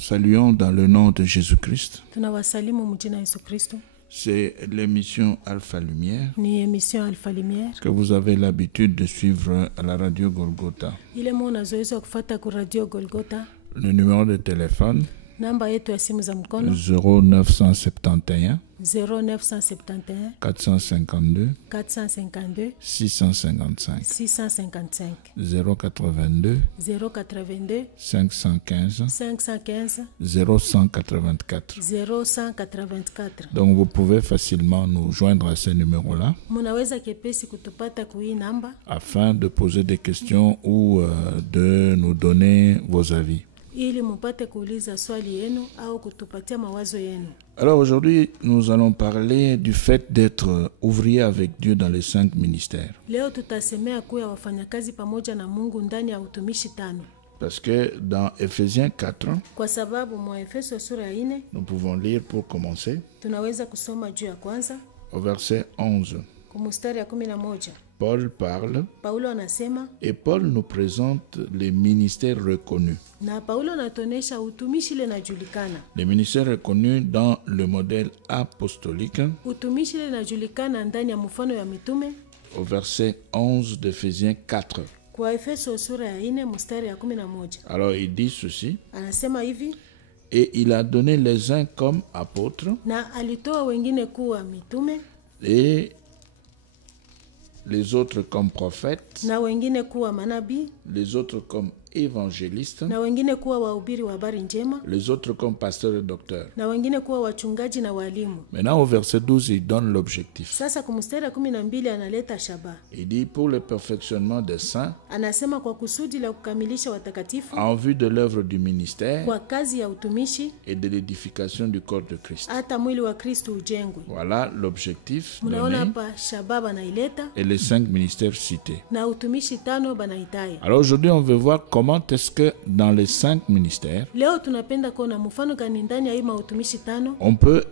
saluons dans le nom de Jésus-Christ. Tunawasalimu mjina Yesu Kristo. C'est l'émission Alpha Lumière Ni émission Alpha Lumière. que vous avez l'habitude de suivre à la radio Golgotha. Ile munazoeza kufuata ku radio Golgotha. Le numéro de téléphone Namba yetu ya simu za mkono 0971 0971 452 452 655 655 082 082 515 515 0184. 0184. Donc vous pouvez facilement nous joindre à ce numéro-là Munaweza kepesi kutupata ku hii namba afin de poser des questions ou de nous donner vos avis. ili mupate kuuliza swali yenu au kutupatia mawazo yenu. Alors aujourd'hui, nous allons parler du fait d'être ouvrier avec Dieu dans les 5 ministères. Leo tutasemea kuwa wafanyakazi pamoja na Mungu ndani ya utumishi 5. Parce que dans Ephésiens 4, Kwa sababu mwa Efeso sura ya 4 nous pouvons lire pour commencer tunaweza kusoma juu ya kwanza au verset 11. kwa mstari ya 11. Paul parle Paulo anasema et Paul nous présente les ministères reconnus. na Paulo anatonesha utumishi ile najulikana. Les ministères reconnus dans le modèle apostolique Utumishi ile najulikana ndani ya mfano ya mitume au verset 11 d'Éphésiens 4. kwa Efeso sura ya 4 mstari ya 11. Alors il dit ceci: Anasema hivi, et il a donné les uns comme apôtres na alitoa wengine kuwa mitume et les autres comme prophètes, na wengine kuwa manabii les autres comme évangélistes, na wengine kuwa wahubiri wa habari njema les autres comme pasteurs et docteurs. na wengine kuwa wachungaji na walimu. Maintenant au verset 12, il donne l'objectif. Sasa kwa mstari ya 12 analeta shaba. Il dit pour le perfectionnement des saints, Anasema kwa kusudi la kukamilisha watakatifu en vue de l'œuvre du ministère kwa kazi ya utumishi et de l'édification du corps de Christ. hata mwili wa Kristo ujengwe. Voilà l'objectif Mnaona donné hapa shaba banaileta et les 5 ministères cités. na utumishi 5 banaitaya. Alors aujourd'hui, on veut voir comment est-ce que dans les 5 ministères, Leo tunapenda kuona mfano gani ndani ya hii utumishi 5 on peut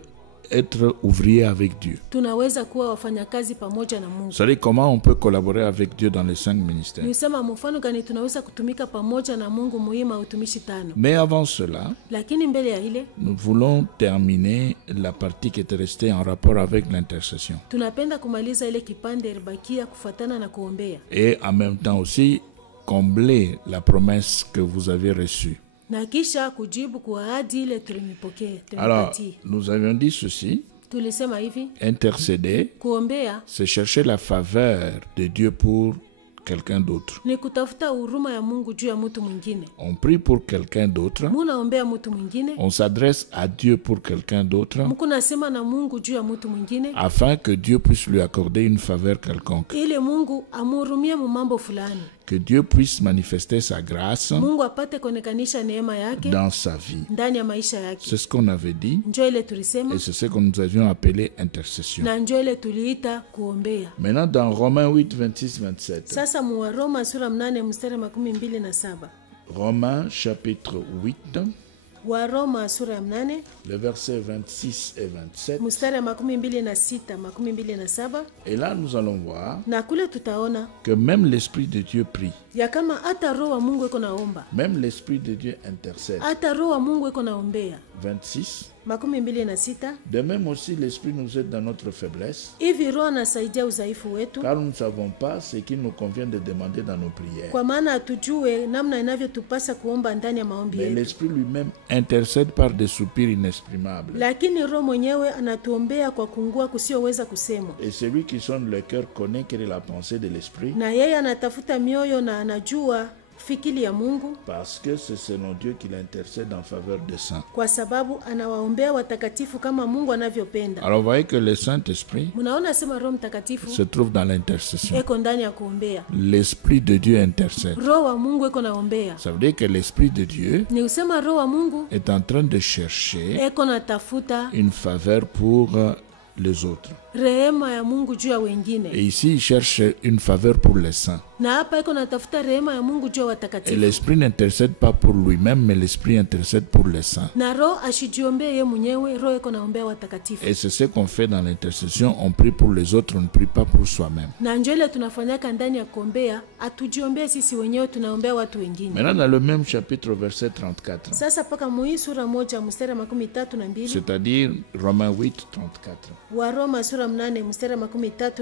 être ouvrier avec Dieu. tunaweza kuwa wafanyakazi pamoja na Mungu. C'est-à-dire comment on peut collaborer avec Dieu dans les 5 ministères. Nisema mfano gani tunaweza kutumika pamoja na Mungu muhimu utumishi 5. Mais avant cela, Lakini mbele ya ile nous voulons terminer la partie qui était restée en rapport avec l'intercession. tunapenda kumaliza ile kipande ilibakia kufuatana na kuombea. Et en même temps aussi, combler la promesse que vous avez reçue. Na kisha kujibu kwa ahadi ile tulimipokea. Alors, nous avions dit ceci: Tulisema hivi, intercéder, kuombea c'est chercher la faveur de Dieu pour quelqu'un d'autre. ni kutafuta huruma ya Mungu juu ya mtu mwingine. On prie pour quelqu'un d'autre, Munaombea mtu mwingine, on s'adresse à Dieu pour quelqu'un d'autre, mko nasema na Mungu juu ya mtu mwingine afin que Dieu puisse lui accorder une faveur quelconque, ili Mungu amhurumie mambo fulani. que Dieu puisse manifester sa grâce Mungu apate kuonekanisha neema yake dans sa vie. ndani ya maisha yake. C'est ce qu'on avait dit Njoo ile tulisema et c'est ce que nous avions appelé intercession. na njoo ile tuliita kuombea. Maintenant dans Romains 8, 26, 27. Sasa mu Roma sura 8 mstari 27. Romains chapitre 8, Wa Roma sura ya 8 le verset 26 et 27. mstari ya 26 27. Et là nous allons voir Na kule tutaona que même l'Esprit de Dieu prie, ya kama hata roho wa Mungu iko naomba, même l'Esprit de Dieu intercède. hata roho wa Mungu iko naombea. 26. 26. De même aussi l'Esprit nous aide dans notre faiblesse, Hivi roho anasaidia udhaifu wetu, car nous ne savons pas ce qu'il nous convient de demander dans nos prières. kwa maana hatujue namna inavyotupasa kuomba ndani ya maombi Mais yetu. l'Esprit lui-même intercède par des soupirs inexprimables. Lakini roho mwenyewe anatuombea kwa kungua kusioweza kusemwa. Et celui qui sonne le cœur connaît quelle est la pensée de l'Esprit, Na yeye anatafuta mioyo na anajua fikiri ya Mungu, parce que c'est selon Dieu qu'il intercède en faveur des saints. kwa sababu anawaombea watakatifu kama Mungu anavyopenda. Alors vous voyez que le Saint-Esprit Mnaona sema Roho Mtakatifu se trouve dans l'intercession. eko ndani ya kuombea. L'Esprit de Dieu intercède. Roho wa Mungu eko naombea. Ça veut dire que l'Esprit de Dieu Ni usema Roho wa Mungu est en train de chercher eko natafuta une faveur pour les autres. rehema ya Mungu juu ya wengine. Et ici, il cherche une faveur pour les saints. Na hapa iko natafuta rehema ya Mungu juu ya Et watakatifu. l'Esprit n'intercède pas pour lui-même, mais l'Esprit intercède pour les saints. Na roho ashijiombee yeye mwenyewe, roho iko naombea watakatifu. Et c'est ce qu'on fait dans l'intercession. On prie pour les autres, on ne prie pas pour soi-même. Na njo ile tunafanyaka ndani ya kuombea, atujiombee sisi wenyewe, tunaombea watu wengine. Maintenant, dans le même chapitre, verset 34, Sasa paka muhii sura moja mstari 32, c'est-à-dire Romains 8, 34, wa Roma sura 8 mstari 34,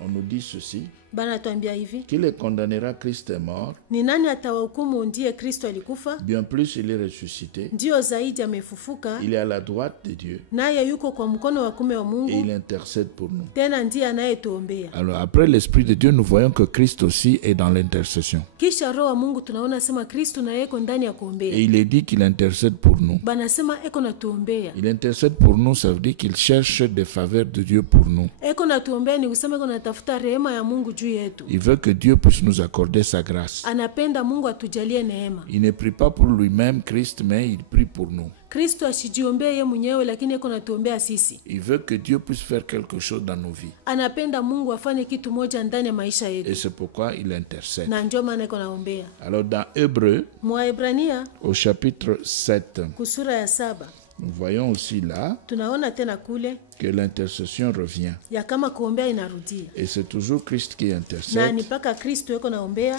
on nous dit ceci, bana tuambia hivi: qui les condamnera? Christ est mort, ni nani atawahukumu? Ndiye Kristo alikufa, bien plus il est ressuscité, ndio zaidi amefufuka, il est à la droite de Dieu naye yuko kwa mkono wa kume wa et Mungu, il intercède pour nous. tena ndiye anayetuombea. Alors après l'Esprit de Dieu, nous voyons que Christ aussi est dans l'intercession. Kisha roho wa Mungu tunaona sema Kristo na yeko ndani ya Et kuombea. il est dit qu'il intercède pour nous. Banasema eko natuombea. Il intercède pour nous, ça veut dire qu'il cherche des faveurs de Dieu pour nous. Eko natuombea ni kusema eko natafuta rehema ya Mungu juu yetu. Il veut que Dieu puisse nous accorder sa grâce. Anapenda Mungu atujalie neema. Il ne prie pas pour lui-même, Christ, mais il prie pour nous. Kristo ashijiombee yeye mwenyewe, lakini eko natuombea sisi. Il veut que Dieu puisse faire quelque chose dans nos vies. Anapenda Mungu afanye kitu moja ndani ya maisha Et yetu. c'est pourquoi il intercède. Na ndio maana eko naombea. Alors dans Hébreu, Mwaebrania au chapitre 7, kusura ya 7 nous voyons aussi là tunaona tena kule que l'intercession revient. ya kama kuombea inarudia. Et c'est toujours Christ qui Na intercède. ni paka Kristo eko naombea.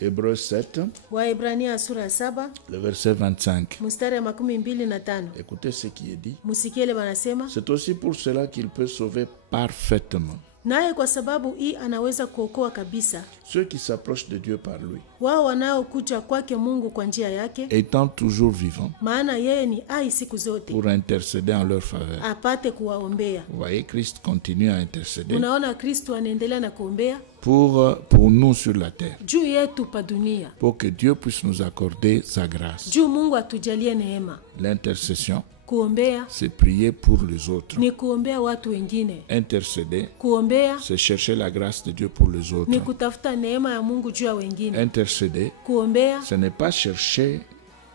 Hébreu 7, Waebrania sura ya 7 le verset 25. mstari ya 25. Écoutez ce qui est dit. Musikiele banasema, C'est aussi pour cela qu'il peut sauver parfaitement naye kwa sababu hii anaweza kuokoa kabisa ceux qui s'approchent de Dieu par lui, wao wanaokuja kwake Mungu kwa njia yake, étant toujours vivants maana yeye ni hai siku zote, pour intercéder en leur faveur. apate kuwaombea. Vous voyez, Christ continue à intercéder Unaona Kristo anaendelea na kuombea pour nous sur la terre, juu yetu pa dunia, pour que Dieu puisse nous accorder sa grâce. juu Mungu atujalie neema. L'intercession, Kuombea c'est prier pour les autres. ni kuombea watu wengine. Intercéder, Kuombea c'est chercher la grâce de Dieu pour les ni autres. kutafuta neema ya Mungu juu ya wengine. Intercéder, Kuombea ce n'est pas chercher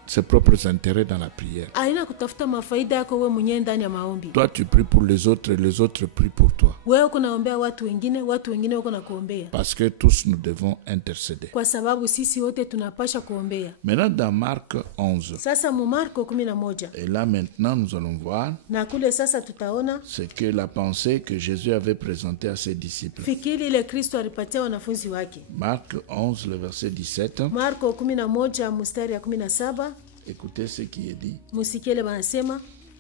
ses propres intérêts dans la prière. haina kutafuta mafaida yako wewe mwenyewe ndani ya maombi. Toi, tu pries pour les autres et les autres prient pour toi. Wewe uko naombea watu wengine, watu wengine uko na kuombea, Parce que tous nous devons intercéder. kwa sababu sisi wote tunapasha kuombea. Maintenant, dans Marc 11, Sasa mu Marko 11 et là maintenant nous allons voir na kule sasa tutaona ce que la pensée que Jésus avait présentée à ses disciples. fikiri ile Kristo alipatia wanafunzi wake. Marc 11, le verset 17. Marko 11 mstari ya 17, Écoutez ce qui est dit. musikiele banasema,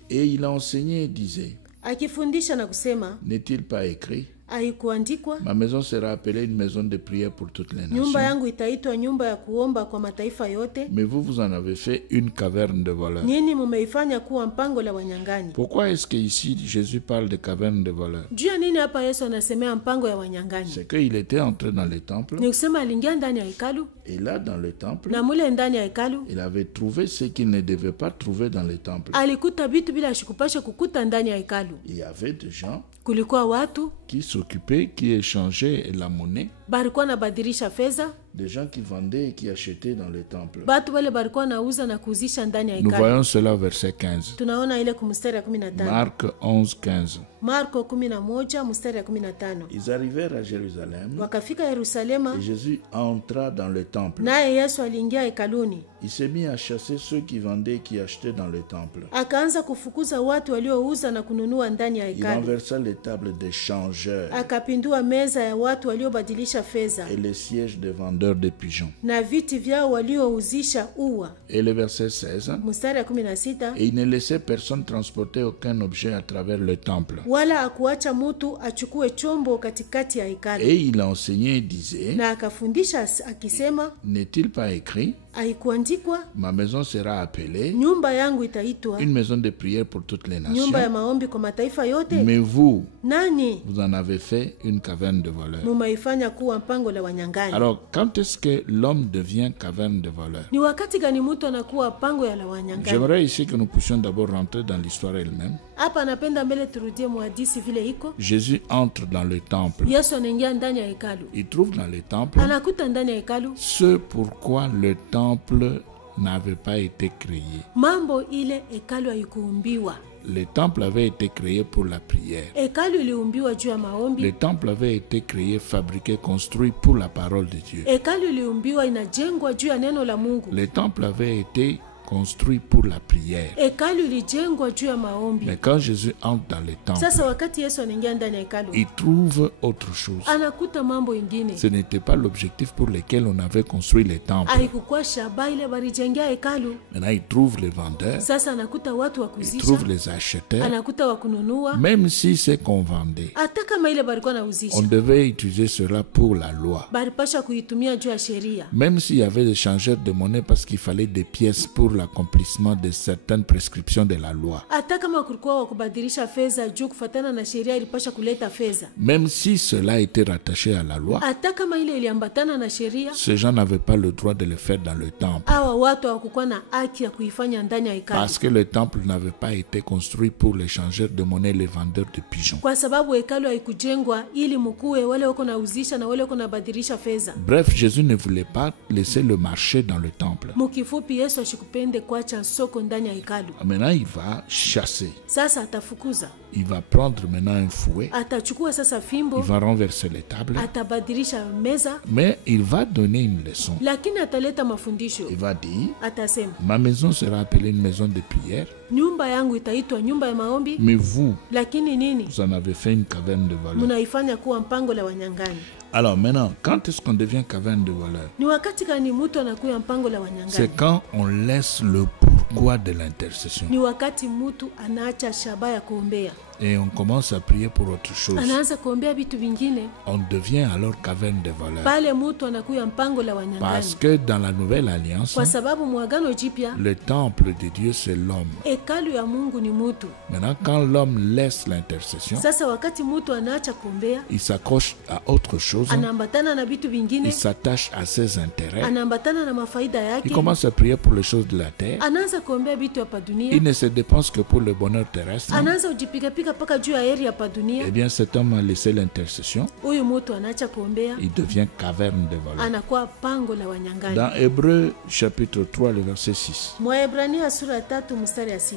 Et il enseignait et disait, akifundisha na kusema, n'est-il pas écrit, haikuandikwa, ma maison sera appelée une maison de prière pour toutes les nyumba nations. yangu itaitwa nyumba ya kuomba kwa mataifa yote, Mais vous, vous en avez fait une caverne de voleurs. nini mumeifanya kuwa mpango la wanyang'anyi. Pourquoi est-ce qu'ici Jésus parle de caverne de voleurs? Juu ya nini hapa Yesu anasemea mpango ya wanyang'anyi? C'est qu'il était entré dans les temples, Ni kusema aliingia ndani ya hekalu, et là dans le temple, na mule ndani ya hekalu il avait trouvé ce qu'il ne devait pas trouver dans les temples. alikuta vitu bila ashikupasha kukuta ndani ya hekalu. Il y avait des gens Kulikuwa watu qui s'occupaient, qui échangeaient la monnaie, barikuwa nabadilisha fedha, des gens qui vendaient et qui achetaient dans les temples. batu wale barikuwa nauza na kuuzisha ndani ya Nous hekalu. voyons cela au verset 15. Tunaona ile kumstari ya 15. Marc 11, 15. Marko 11 mstari ya 15. Ils arrivèrent à Jérusalem Wakafika Yerusalema, et Jésus entra dans le temple. naye Yesu aliingia hekaluni, Il s'est mis à chasser ceux qui vendaient et qui achetaient dans le temple. akaanza kufukuza watu waliouza na kununua ndani ya Il hekalu, renversa les tables des changeurs akapindua meza ya watu waliobadilisha fedha et les sièges des vendeurs de pigeons. na viti vyao waliouzisha ua. Et le verset 16. Mstari ya 16, Et il ne laissait personne transporter aucun objet à travers le temple. wala akuacha mutu achukue chombo katikati ya hekalu. Et il enseignait et disait, Na akafundisha akisema, n'est-il pas écrit, haikuandikwa, ma maison sera appelée nyumba yangu itaitwa une maison de prière pour toutes les nyumba ya nations, maombi kwa mataifa yote? mais vous, Nani vous en avez fait une caverne de voleurs. mumaifanya kuwa mpango la wanyang'anyi? Alors, quand est-ce que l'homme devient caverne de voleurs? Ni wakati gani mtu anakuwa pango ya la wanyang'anyi? J'aimerais ici que nous puissions d'abord rentrer dans l'histoire elle-même. Hapa napenda mbele turudie muhadisi vile iko. Jésus entre dans le temple. Yesu anaingia ndani ya hekalu, Il trouve dans le temple anakuta ndani ya hekalu ce pourquoi le temple n'avait pas été créé. Mambo ile hekalu haikuumbiwa. Le temple avait été créé pour la prière. Hekalu iliumbiwa juu ya maombi. Le temple avait été créé, fabriqué, construit pour la parole de Dieu. Hekalu iliumbiwa inajengwa juu ya neno la Mungu. Le temple avait été construit pour la prière. Hekalu ilijengwa juu ya maombi. Mais quand Jésus entre dans le temple, Sasa wakati Yesu anaingia ndani ya hekalu, il trouve autre chose. anakuta mambo ingine. Ce n'était pas l'objectif pour lequel on avait construit les temples. Haikukuwa shabaha ile balijengea hekalu. Maintenant, il trouve les vendeurs, Sasa anakuta watu wa il kuzisha, trouve les acheteurs. anakuta wa kununua. Même si c'est qu'on vendait, Hata kama ile balikuwa nauzisha, on devait utiliser cela pour la loi. balipasha kuitumia juu ya sheria. Même s'il y avait des changeurs de monnaie parce qu'il fallait des pièces pour l'accomplissement de certaines prescriptions de la loi. Hata kama kulikuwa wa kubadilisha fedha juu kufatana na sheria ilipasha kuleta fedha. Même si cela était rattaché à la loi, Hata kama ile iliambatana na sheria, ces gens n'avaient pas le droit de le faire dans le temple. hawa watu hawakukuwa na haki ya kuifanya ndani ya hekalu. Parce que le temple n'avait pas été construit pour les changeurs de monnaie, les vendeurs de pigeons. Kwa sababu hekalu haikujengwa ili mkuwe wale wako nauzisha na wale wako nabadilisha fedha. Bref, Jésus ne voulait pas laisser le marché dans le temple. Mukifupi, Yesu ashikupende kuacha soko ndani ya hekalu. Maintenant, il va chasser. Sasa atafukuza, Il va prendre maintenant un fouet. atachukua sasa Il fimbo, va renverser les tables. atabadilisha meza, Mais il va donner une leçon. lakini ataleta mafundisho. Il va dire, Atasema, ma maison sera appelée une maison de prière. nyumba yangu itaitwa nyumba ya maombi, Mais vous, lakini nini? vous en avez fait une caverne de valeur. Munaifanya kuwa mpango la wanyang'anyi. Alors maintenant, quand est-ce qu'on devient caverne de valeur? Ni wakati gani mtu anakuwa mpango la C'est wanyang'anyi? quand on laisse le pourquoi de l'intercession. Ni wakati mtu anaacha shabaha ya kuombea, Et on commence à prier pour autre chose. anaanza kuombea vitu vingine. On devient alors caverne de valeur. Pale mtu anakuwa mpango la Parce wanyang'anyi, que dans la nouvelle alliance, kwa sababu mwagano jipya le temple de Dieu, c'est l'homme. hekalu ya Mungu ni mtu. Maintenant, quand l'homme laisse l'intercession, Sasa wakati mtu anaacha kuombea, il s'accroche à autre chose, anaambatana na vitu vingine, il s'attache à ses intérêts, anaambatana na mafaida il yake, commence à prier pour les choses de la terre, anaanza kuombea vitu hapa il dunia, ne se dépense que pour le bonheur terrestre. anaanza kujipigapika mpaka juu ya heri hapa Eh dunia. bien, cet homme a laissé l'intercession, Huyu mtu anaacha kuombea, il devient caverne de valeur. anakuwa pango la wanyang'anyi. Dans Hébreux chapitre 3, le verset 6, Mwaebrania sura ya 3 mstari ya 6,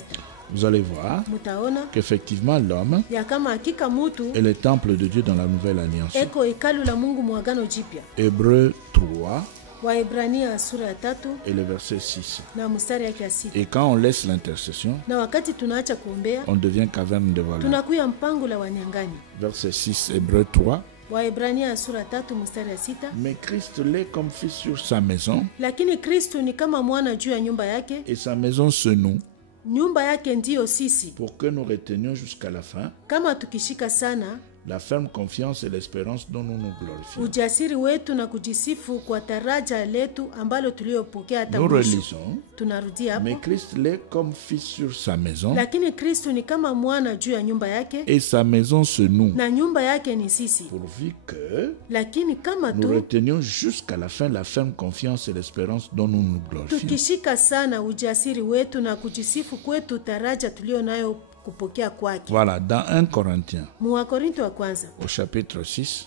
vous allez voir mutaona qu'effectivement l'homme ya kama hakika mutu est le temple de Dieu dans la nouvelle alliance. eko hekalu la Mungu mwagano jipya. Hébreux 3 Waebrania sura ya 3 et le verset 6. na mstari yake ya 6. Et quand on laisse l'intercession, Na wakati tunaacha kuombea, on devient caverne de valeur. tunakuya mpango la wanyang'anyi. Verset 6, Hébreux 3. Waebrania sura 3 mstari ya 6. Mais Christ l'est comme fils sur sa maison, Lakini Kristo ni kama mwana juu ya nyumba yake, et sa maison c'est nous, nyumba yake ndiyo sisi. pour que nous retenions jusqu'à la fin Kama tukishika sana la ferme confiance et l'espérance dont nous nous glorifions. ujasiri wetu na kujisifu kwa taraja letu ambalo tuliopokea hata Nous mwisho. relisons. Tunarudia Mais hapo. Christ l'est comme fils sur sa maison, Lakini Kristo ni kama mwana juu ya nyumba yake, et sa maison c'est nous, na nyumba yake ni sisi. pourvu que Lakini kama nous tu retenions jusqu'à la fin la ferme confiance et l'espérance dont nous nous glorifions. tukishika sana ujasiri wetu na kujisifu kwetu taraja tulio nayo kupokea kwake. Voilà, dans 1 Corinthiens, Muwakorinto wa kwanza au chapitre 6,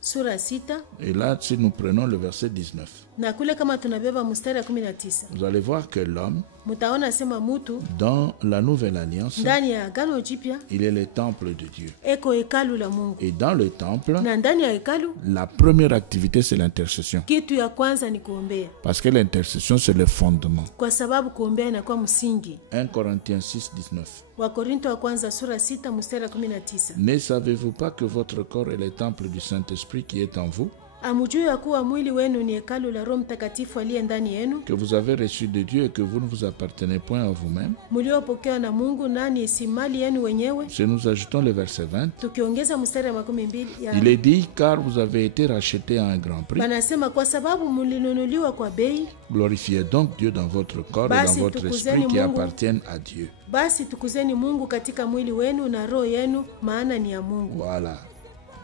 sura 6, et là, si nous prenons le verset 19, na kule kama tunabeba mstari wa 19, vous allez voir que l'homme, mutaona sema mutu dans la nouvelle alliance, ndani ya agano jipya il est le temple de Dieu. eko hekalu la Mungu, Et dans le temple, na ndani ya hekalu la première activité, c'est l'intercession. kitu ya kwanza ni kuombea, Parce que l'intercession, c'est le fondement. kwa sababu kuombea inakuwa msingi. 1 Corinthiens 6, 19. Wakorinto wa kwanza sura 6 mstari wa 19. Ne savez-vous pas que votre corps est le temple du Saint-Esprit qui est en vous, Amujue ya kuwa mwili wenu ni hekalu la Roho Mtakatifu aliye ndani yenu, que vous avez reçu de Dieu et que vous ne vous appartenez point à vous-même? mliopokewa na Mungu, nani si mali yenu wenyewe. Si nous ajoutons le verset 20, Tukiongeza mstari wa 12 ya il est dit, car vous avez été rachetés à un grand prix. banasema, kwa sababu mlinunuliwa kwa bei, Glorifiez donc Dieu dans votre corps et Basi dans votre tukuzeni esprit qui Mungu. appartiennent à Dieu. basi tukuzeni Mungu katika mwili wenu na roho yenu, maana ni ya Mungu. Voilà.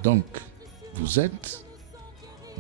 Donc, vous êtes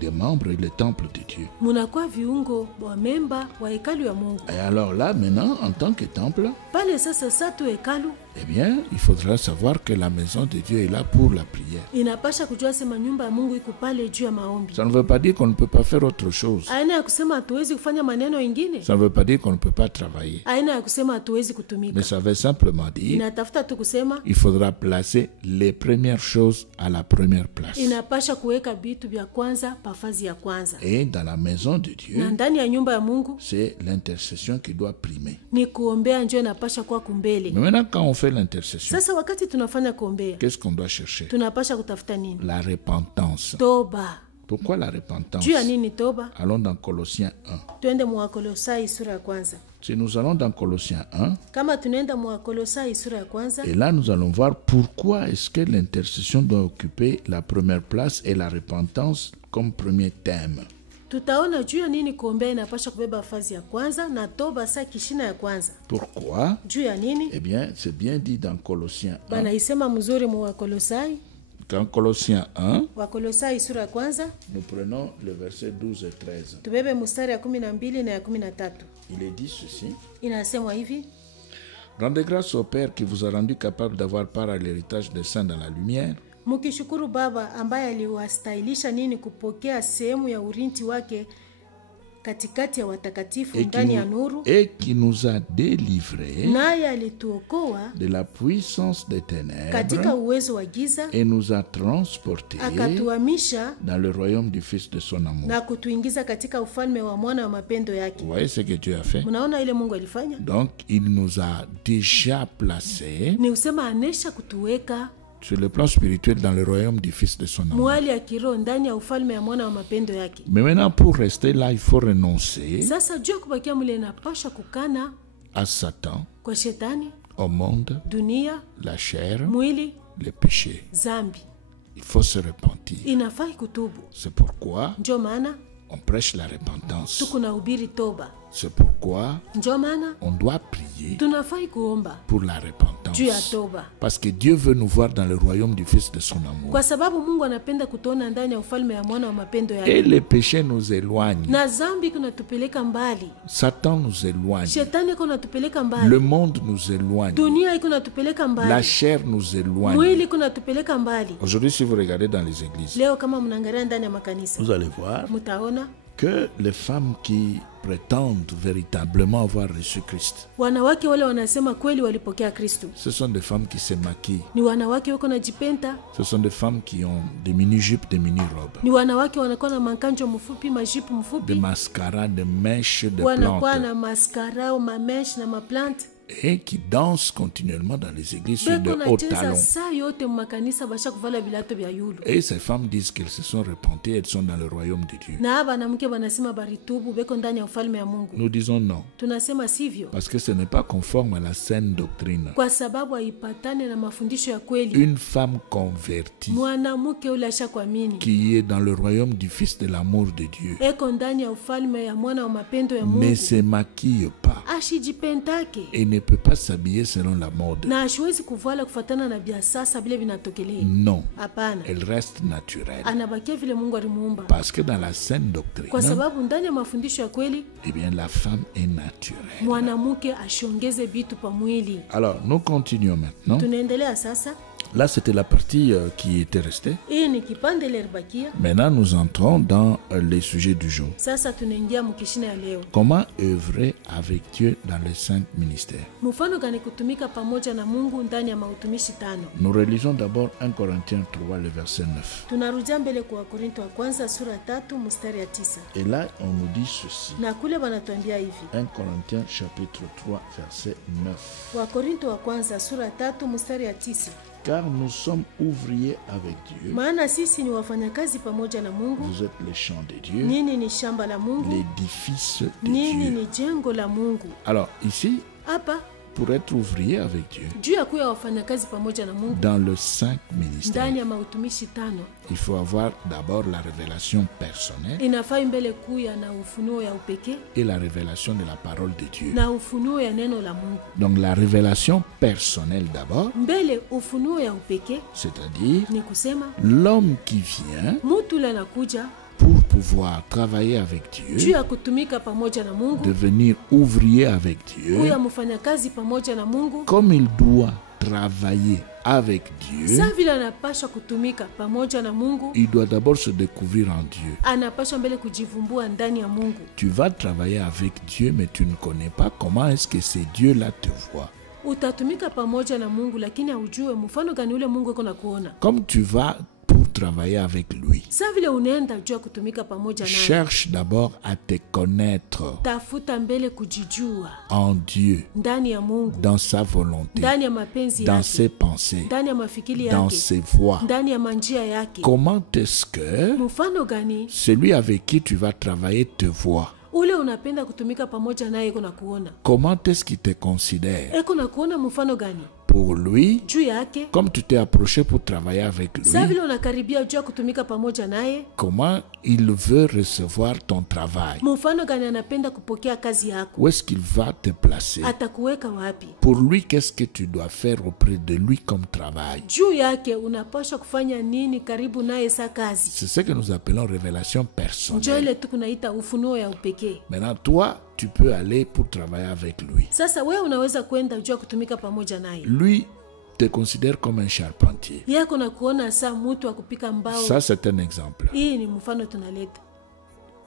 des membres et le temple de Dieu. Munakuwa viungo wa memba wa hekalu ya Mungu. Et alors là, maintenant, en tant que temple, Pale sasa satu hekalu, eh bien, il faudra savoir que la maison de Dieu est là pour la prière. inapasha kujua sema nyumba ya Mungu iko pale juu ya maombi. Ça ne veut pas dire qu'on ne peut pas faire autre chose. Aina ya kusema hatuwezi kufanya maneno ingine. Ça ne veut pas dire qu'on ne peut pas travailler. Aina ya kusema hatuwezi kutumika. Mais ça veut simplement dire Inatafuta tu kusema il faudra placer les premières choses à la première place. inapasha kuweka vitu vya kwanza pafazi ya kwanza. Et dans la maison de Dieu, Na ndani ya nyumba ya Mungu c'est l'intercession qui doit primer. ni kuombea njoo inapasha kuwa kumbele. Mais maintenant, quand on fait l'intercession, Sasa wakati tunafanya kuombea, qu'est-ce qu'on doit chercher? tunapasha kutafuta nini? La repentance. Toba. Pourquoi la repentance? Juu ya nini toba? Allons dans Colossiens 1. Twende Mwakolosai sura ya kwanza. Si nous allons dans Colossiens 1, Kama tunaenda Mwakolosai sura ya kwanza, et là nous allons voir pourquoi est-ce que l'intercession doit occuper la première place et la repentance comme premier thème. tutaona juu ya nini kuombea inapasha kubeba fazi ya kwanza na toba saa kishina ya kwanza. Pourquoi? Juu ya nini? Eh bien, c'est bien dit dans Colossiens 1. Bana isema mzuri Mwakolosai. Dans Colossiens 1, Wakolosai sura ya kwanza, nous prenons le verset 12 et 13. tubebe mstari ya 12 na ya 13. Il est dit ceci. Inasemwa hivi: Rendez grâce au Père qui vous a rendu capable d'avoir part à l'héritage des saints dans la lumière, mukishukuru Baba ambaye aliwastahilisha nini kupokea sehemu ya urinti wake katikati ya watakatifu ndani ya nuru, et qui nous a délivrés naye alituokoa de la puissance des katika ténèbres uwezo wa giza, et nous a transportés akatuhamisha dans le royaume du Fils de son amour. na kutuingiza katika ufalme wa mwana wa mapendo yake. Vous voyez ce que Dieu a fait? Mnaona ile Mungu alifanya? Donc, il nous a déjà placés Ni usema anesha kutuweka sur le plan spirituel dans le royaume du Fils de son amour. mwali ya kiroho ndani ya ufalme ya mwana wa mapendo yake. Mais maintenant, pour rester là, il faut renoncer Sasa juu ya kubakia mule inapasha kukana à Satan, kwa shetani, au monde, dunia, la chair, mwili, les péchés. zambi. Il faut se repentir. Inafai kutubu. C'est pourquoi Ndio maana on prêche la repentance. tuko na ubiri toba. C'est pourquoi Ndio maana on doit prier tunafai kuomba pour la repentance. juu ya toba, Parce que Dieu veut nous voir dans le royaume du Fils de son amour. kwa sababu Mungu anapenda kutuona ndani ya ufalme ya mwana wa mapendo Et yake. les péchés nous éloignent. Na zambi kunatupeleka mbali, Satan nous éloigne. shetani kunatupeleka Le mbali, monde nous éloigne. dunia iko natupeleka La mbali, chair nous éloigne. mwili kunatupeleka mbali. Aujourd'hui, si vous regardez dans les églises, Leo kama mnaangalia ndani ya makanisa, vous allez voir mtaona que les femmes qui prétendent véritablement avoir reçu Christ, wanawake wale wanasema kweli walipokea Kristo ce sont des femmes qui se maquillent. ni wanawake wako na jipenta, Ce sont des femmes qui ont des mini-jupes, des mini-robes, ni wanawake wanakuwa na makanjo mfupi, majipu des mfupi, mascaras, des mèches, des wanakuwa plantes, na maskara au mamesh na maplante, et qui dansent continuellement dans les églises sur de beko hauts nacheza talons. saa yote mumakanisa basha kuvala vilato vya yulu. Et ces femmes disent qu'elles se sont repentées, elles sont dans le royaume de Dieu. Na aba na mke banasema baritubu beko ndani ya ufalme ya Mungu. Nous disons non, Tunasema sivyo, parce que ce n'est pas conforme à la saine doctrine. kwa sababu haipatane na mafundisho ya kweli. Une femme convertie Mwanamke ule ashakuamini qui est dans le royaume du Fils de l'amour de Dieu eko ndani ya ufalme ya mwana wa mapendo ya ne Mungu, se maquille pas ashijipentake et ne peut pas s'habiller selon la mode. na ashiwezi kuvala kufatana na vya sasa vile vinatokelea. Non, Hapana, elle reste naturelle. anabakia vile Mungu alimuumba, Parce que dans la saine doctrine, kwa sababu ndani ya mafundisho ya kweli eh bien, la femme est naturelle. mwanamke ashongeze vitu pa mwili. Alors, nous continuons maintenant. Tunaendelea sasa. Là, c'était la partie qui était restée. Hii ni kipande ile ribakia. Maintenant, nous entrons dans les sujets du jour. Sasa tunaingia mkishina ya leo. Comment œuvrer avec Dieu dans les cinq ministères? Mfano gani kutumika pamoja na Mungu ndani ya mautumishi tano? Nous relisons d'abord 1 Corinthiens 3, le verset 9. Tunarudia mbele kwa Wakorinto wa kwanza sura 3 mstari ya 9. Et là, on nous dit ceci. Na kule wanatuambia hivi. 1 Corinthiens chapitre 3, verset 9. Wakorinto wa kwanza sura 3 mstari ya 9. Car nous sommes ouvriers avec Dieu. Maana sisi ni wafanyakazi pamoja na Mungu. Vous êtes les champs de Dieu, Nini ni shamba la Mungu? l'édifice de Nini Dieu. ni jengo la Mungu? Alors, ici, Hapa pour être ouvrier avec Dieu, juu ya kuwa wafanyakazi pamoja na Mungu dans les cinq ndani ministères, ya mautumishi tano, il faut avoir d'abord la révélation personnelle inafai mbele kuya na ufunuo ya upekee et la révélation de la parole de Dieu. na ufunuo ya neno la Mungu. Donc la révélation personnelle d'abord, Mbele ufunuo ya upekee c'est-à-dire ni kusema l'homme qui vient mutu ule anakuja pour pouvoir travailler avec juu Dieu, ya kutumika pamoja na Mungu, devenir ouvrier avec Dieu, kuya mfanyakazi pamoja na Mungu, comme il doit travailler avec Dieu, Sa vile anapasha kutumika pamoja na Mungu, il doit d'abord se découvrir en Dieu. anapasha mbele kujivumbua ndani ya Mungu. Tu vas travailler avec Dieu, mais tu ne connais pas comment est-ce que ce Dieu-là te voit. Utatumika pamoja na Mungu lakini haujue mfano gani ule Mungu yuko na kuona. Comme tu vas pour travailler avec lui, Sa vile unaenda jua kutumika pamoja naye, cherche d'abord à te connaître tafuta mbele kujijua en Dieu, ndani ya Mungu, dans sa volonté, ndani ya mapenzi dans yake, ses pensées, ndani ya mafikiri dans yake, ses voies. ndani ya manjia yake. Comment est-ce que Mfano gani celui avec qui tu vas travailler te voit? ule unapenda kutumika pamoja naye eko na kuona? Comment est-ce qu'il te considère? Eko na kuona mfano gani Pour lui, juu yake? comme tu t'es approché pour travailler avec Sa lui, vile unakaribia juu ya kutumika pamoja naye, comment il veut recevoir ton travail? mfano gani anapenda kupokea kazi yako? Où est-ce qu'il va te placer? Atakuweka wapi? Pour lui, qu'est-ce que tu dois faire auprès de lui comme travail? Juu yake unapaswa kufanya nini karibu naye sa kazi? C'est ce que nous appelons révélation Njo personnelle. ile tu kunaita ufunuo ya upekee. Maintenant, toi, tu peux aller pour travailler avec lui. Sasa wewe unaweza kwenda juu ya kutumika pamoja naye. Lui te considère comme un charpentier. Yako na kuona saa mtu wa kupika mbao. Ça, c'est un exemple. Hii ni mfano tunaleta.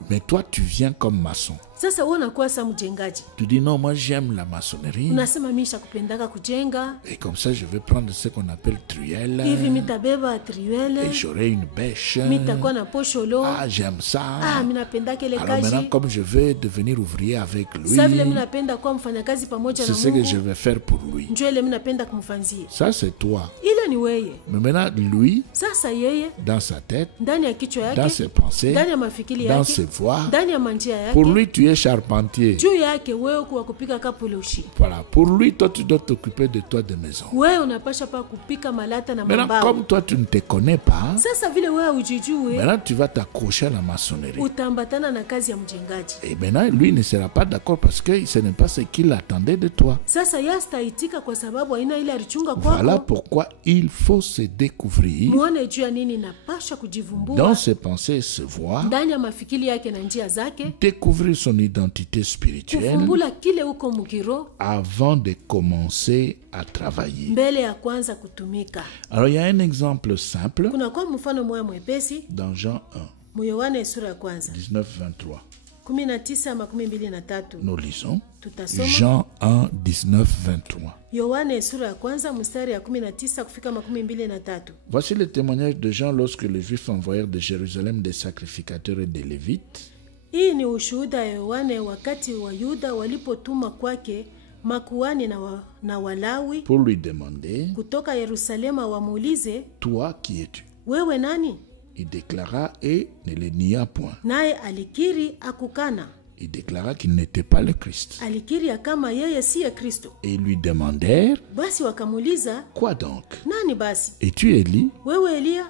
Mais toi, tu viens comme maçon. Sasa wewe unakuwa saa mjengaji. Tu dis non, moi j'aime la maçonnerie. Unasema mimi shakupendaka kujenga. Et comme ça, je vais prendre ce qu'on appelle truelle. Hivi mitabeba Et triwele. j'aurai une bêche. Mitakuwa na posholo. Ah, j'aime ça. Mimi napendaka ile Alors maintenant, kazi. comme je vais devenir ouvrier avec lui, Sasa vile mimi napenda kuwa mfanyakazi pamoja c'est na ce que je Mungu. vais faire pour lui. Njoo ile mimi napenda kumfanzia. Ça, c'est toi. Ile ni wewe. Mais maintenant, lui, Sasa yeye dans sa tête, ndani ya kichwa dans yake, ses pensées, ndani ya mafikiri dans yake, ses voies, ndani ya manjia yake, pour lui, tu es charpentier. juu yake wewe kuwa kupika kapuloshi. Voilà. Pour lui, toi, tu dois t'occuper de toi de maison. Wewe unapasha pa kupika malata na Maintenant, mambao. comme toi, tu ne te connais pas, Sasa vile wewe ujijue, maintenant, tu vas t'accrocher à la maçonnerie. utaambatana na kazi ya mjengaji. Et maintenant, lui ne sera pas d'accord parce que ce n'est pas ce qu'il attendait de toi. Sasa yastaitika kwa sababu haina ile alichunga Voilà kwako. pourquoi il faut se découvrir Muone juu ya nini napasha dans kujivumbua ses pensées et ses voies, ndani ya mafikiri yake na njia zake, découvrir son identité spirituelle kufumbula kile uko mukiro avant de commencer à travailler. mbele ya kwanza kutumika. Alors, il y a un exemple simple Kuna kwa mfano moya mwepesi dans Jean 1, mu Yohana sura ya kwanza 19-23. 19:23. Nous lisons Tutasoma Jean 1, 19-23. Yohana sura ya kwanza mstari ya 19 kufika 23. Voici le témoignage de Jean lorsque les Juifs envoyèrent de Jérusalem des sacrificateurs et des Lévites Hii ni ushuhuda ya Yohane wakati wa Yuda walipotuma kwake makuhani na Walawi pour lui demander kutoka Yerusalema wamuulize, toi qui es-tu? wewe nani? Il déclara et ne le nia point. Naye alikiri akukana. Il déclara qu'il n'était pas le Christ. Alikiri kama yeye siye Kristo. Et ils lui demandèrent, Basi wakamuuliza, quoi donc? nani basi? Es-tu Élie? Wewe Elia?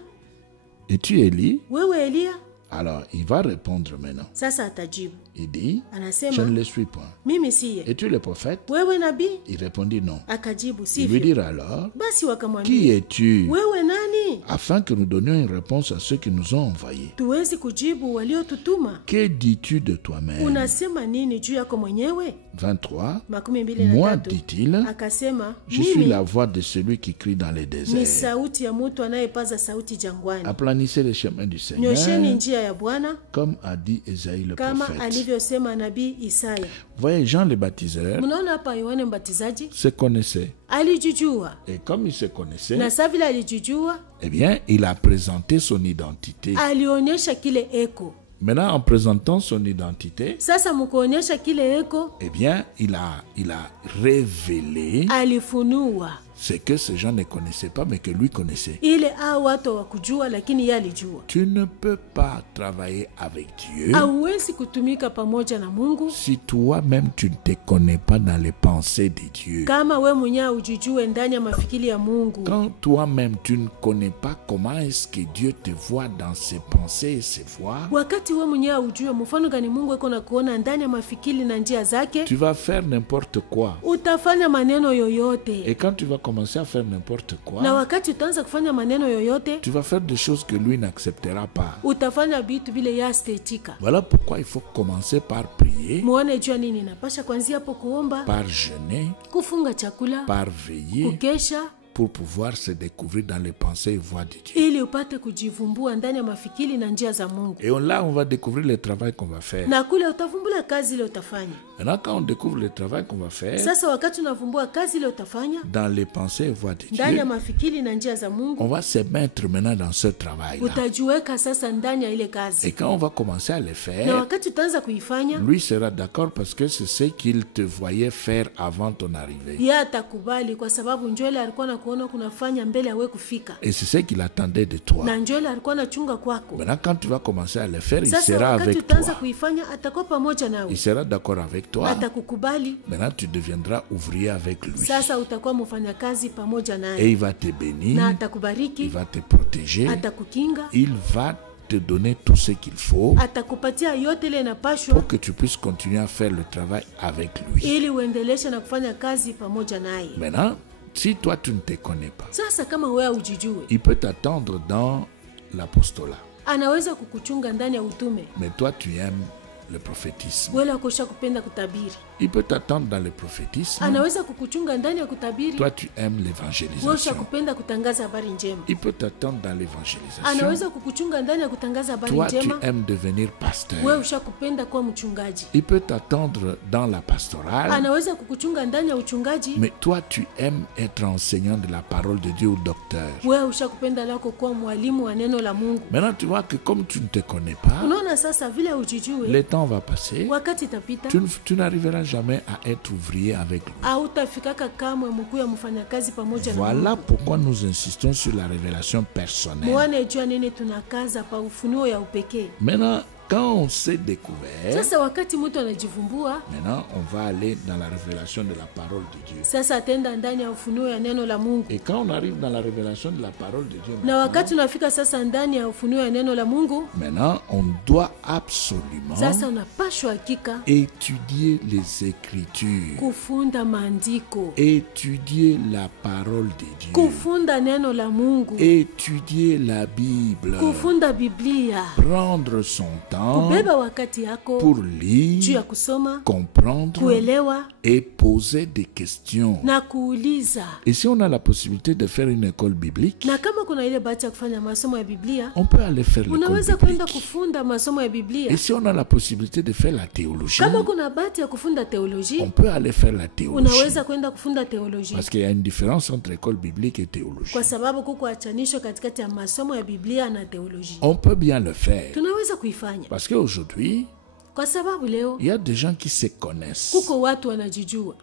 Es-tu Élie? Wewe Elia? Alors, il va répondre maintenant. Sasa atajibu. Il dit, Anasema, je ne le suis point. mimi siye. Es-tu le prophète? Wewe nabii? Il répondit non. Akajibu, Ils lui sivyo. dirent alors, Basi qui wakamwambia, es-tu? wewe nani? Afin que nous donnions une réponse à ceux qui nous ont envoyés. Tuwezi kujibu waliotutuma. Que dis-tu de toi-même? Unasema nini juu yako mwenyewe? 23. 23. Moi, dit-il, Akasema, je suis mimi la voix de celui qui crie dans les ni déserts. sauti ya mtu anayepaza sauti jangwani. Aplanissez les chemins du Seigneur, Nyosheni njia ya Bwana comme a dit Esaïe le kama prophète. alivyosema nabii Isaya. Voyez, Jean le baptiseur Mnaona hapa Yohane Mbatizaji se connaissait. alijijua, Et comme il se connaissait, na saa vile alijijua, eh bien, il a présenté son identité. alionyesha kile eko. Maintenant, en présentant son identité, Sasa mkuonyesha kile eko, eh bien, il a révélé alifunua ce que ces gens ne connaissaient pas, mais que lui connaissait. ile watu wakujua, lakini yeye alijua. Tu ne peux pas travailler avec Dieu Hauwezi kutumika pamoja na Mungu si toi-même tu ne te connais pas dans les pensées de Dieu. kama we mwenyewe ujijue ndani ya mafikiri ya Mungu. Quand toi-même tu ne connais pas comment est-ce que Dieu te voit dans ses pensées et ses voies, Wakati we mwenyewe ujue mfano gani Mungu iko na kuona ndani ya mafikiri na njia zake, tu vas faire n'importe quoi. utafanya maneno yoyote. Et quand tu vas commencer à faire n'importe Na quoi, wakati utaanza kufanya maneno yoyote, tu vas faire des choses que lui n'acceptera pas. utafanya vitu vile yastaitika. Voilà pourquoi il faut commencer par prier, Muone jua nini napasha kuanzia hapo: kuomba, par jeûner, kufunga chakula, par veiller, kukesha, pour pouvoir se découvrir dans les pensées et voies de Dieu. ili upate kujivumbua ndani ya mafikiri na njia za Mungu. Et là, on va découvrir le travail qu'on va faire. Na kule utavumbula kazi ile utafanya. Maintenant, quand on découvre le travail qu'on va faire Sasa wakati unavumbua kazi ile utafanya dans les pensées et voies de ndani ya Dieu, mafikiri na njia za Mungu, on va se mettre maintenant dans ce travail-là. utajiweka sasa ndani ya ile Et kazi. quand on va commencer à le Na faire, wakati utaanza kuifanya, lui sera d'accord parce que c'est ce qu'il te voyait faire avant ton arrivée. yeye atakubali kwa sababu njole alikuwa anakuona kunafanya mbele ya wewe kufika. Et c'est ce qu'il attendait de toi. Na njole alikuwa anachunga kwako. Maintenant, quand tu vas commencer à le faire, il Sasa sera wakati avec utaanza toi. kuifanya atakuwa pamoja Il nawe. sera d'accord avec toi. Atakukubali. Maintenant, tu deviendras ouvrier avec lui. Sasa utakuwa mfanyakazi pamoja Et naye. il va te Na bénir, atakubariki, il va te protéger, atakukinga, il va te donner tout ce qu'il faut atakupatia yote ile inapashwa pour que tu puisses continuer à faire le travail avec lui. ili uendeleshe na kufanya kazi pamoja naye. Maintenant, si toi tu ne te connais pas, Sasa kama wewe ujijue, il peut t'attendre dans l'apostolat. anaweza kukuchunga ndani ya utume. Mais toi tu aimes le prophétisme. Wewe ukosha kupenda kutabiri. Il peut t'attendre dans le prophétisme. Anaweza kukuchunga ndani ya kutabiri. Toi tu aimes Wewe l'évangélisation. kupenda kutangaza habari njema. Il peut t'attendre dans l'évangélisation. Anaweza kukuchunga ndani ya kutangaza habari Toi tu njema. aimes devenir pasteur. Wewe ushakupenda kuwa mchungaji. Il peut t'attendre dans la pastorale. Anaweza kukuchunga ndani ya uchungaji. Mais toi tu aimes être enseignant de la parole de Dieu ou docteur. Wewe ushakupenda lako kuwa mwalimu wa neno la Mungu. Maintenant tu vois que comme tu ne te connais pas, Unaona sasa vile ujijue, le temps va passer. wakati itapita, Tu n'arriveras jamais à être ouvrier avec lui. hautafikaka kamwe mkuu ya mfanyakazi pamoja na Voilà Mungu. pourquoi nous insistons sur la révélation personnelle. Muone jua nini tunakaza pa ufunuo ya upekee. Maintenant, quand on s'est découvert, Sasa wakati mtu anajivumbua, maintenant on va aller dans la révélation de la parole de Dieu. sasa atenda ndani ya ufunuo ya neno la Mungu. Et quand on arrive dans la révélation de la parole de Dieu, Na wakati unafika sasa ndani ya ufunuo ya neno la Mungu, maintenant on doit absolument sasa unapashwa hakika étudier les Écritures, kufunda maandiko, étudier la parole de Dieu, kufunda neno la Mungu, étudier la Bible, kufunda Biblia, prendre son temps kubeba wakati yako pour juu lire, ya kusoma, comprendre kuelewa et poser des questions. na kuuliza. Et si on a la possibilité de faire une école biblique, Na kama kuna ile bahati ya kufanya masomo ya Biblia, on peut aller faire l'école unaweza kwenda biblique. kufunda masomo ya Biblia. Et si on a la possibilité de faire la théologie, Kama kuna bahati ya kufunda teolojia, on peut aller faire la théologie. unaweza kwenda kufunda teolojia, Parce qu'il y a une différence entre école biblique et théologie. kwa sababu kuko achanisho katikati ya masomo ya Biblia na teolojia. On peut bien le faire. Tunaweza kuifanya Parce qu'aujourd'hui, kwa sababu leo il y a des gens qui se connaissent, kuko watu wanajijua,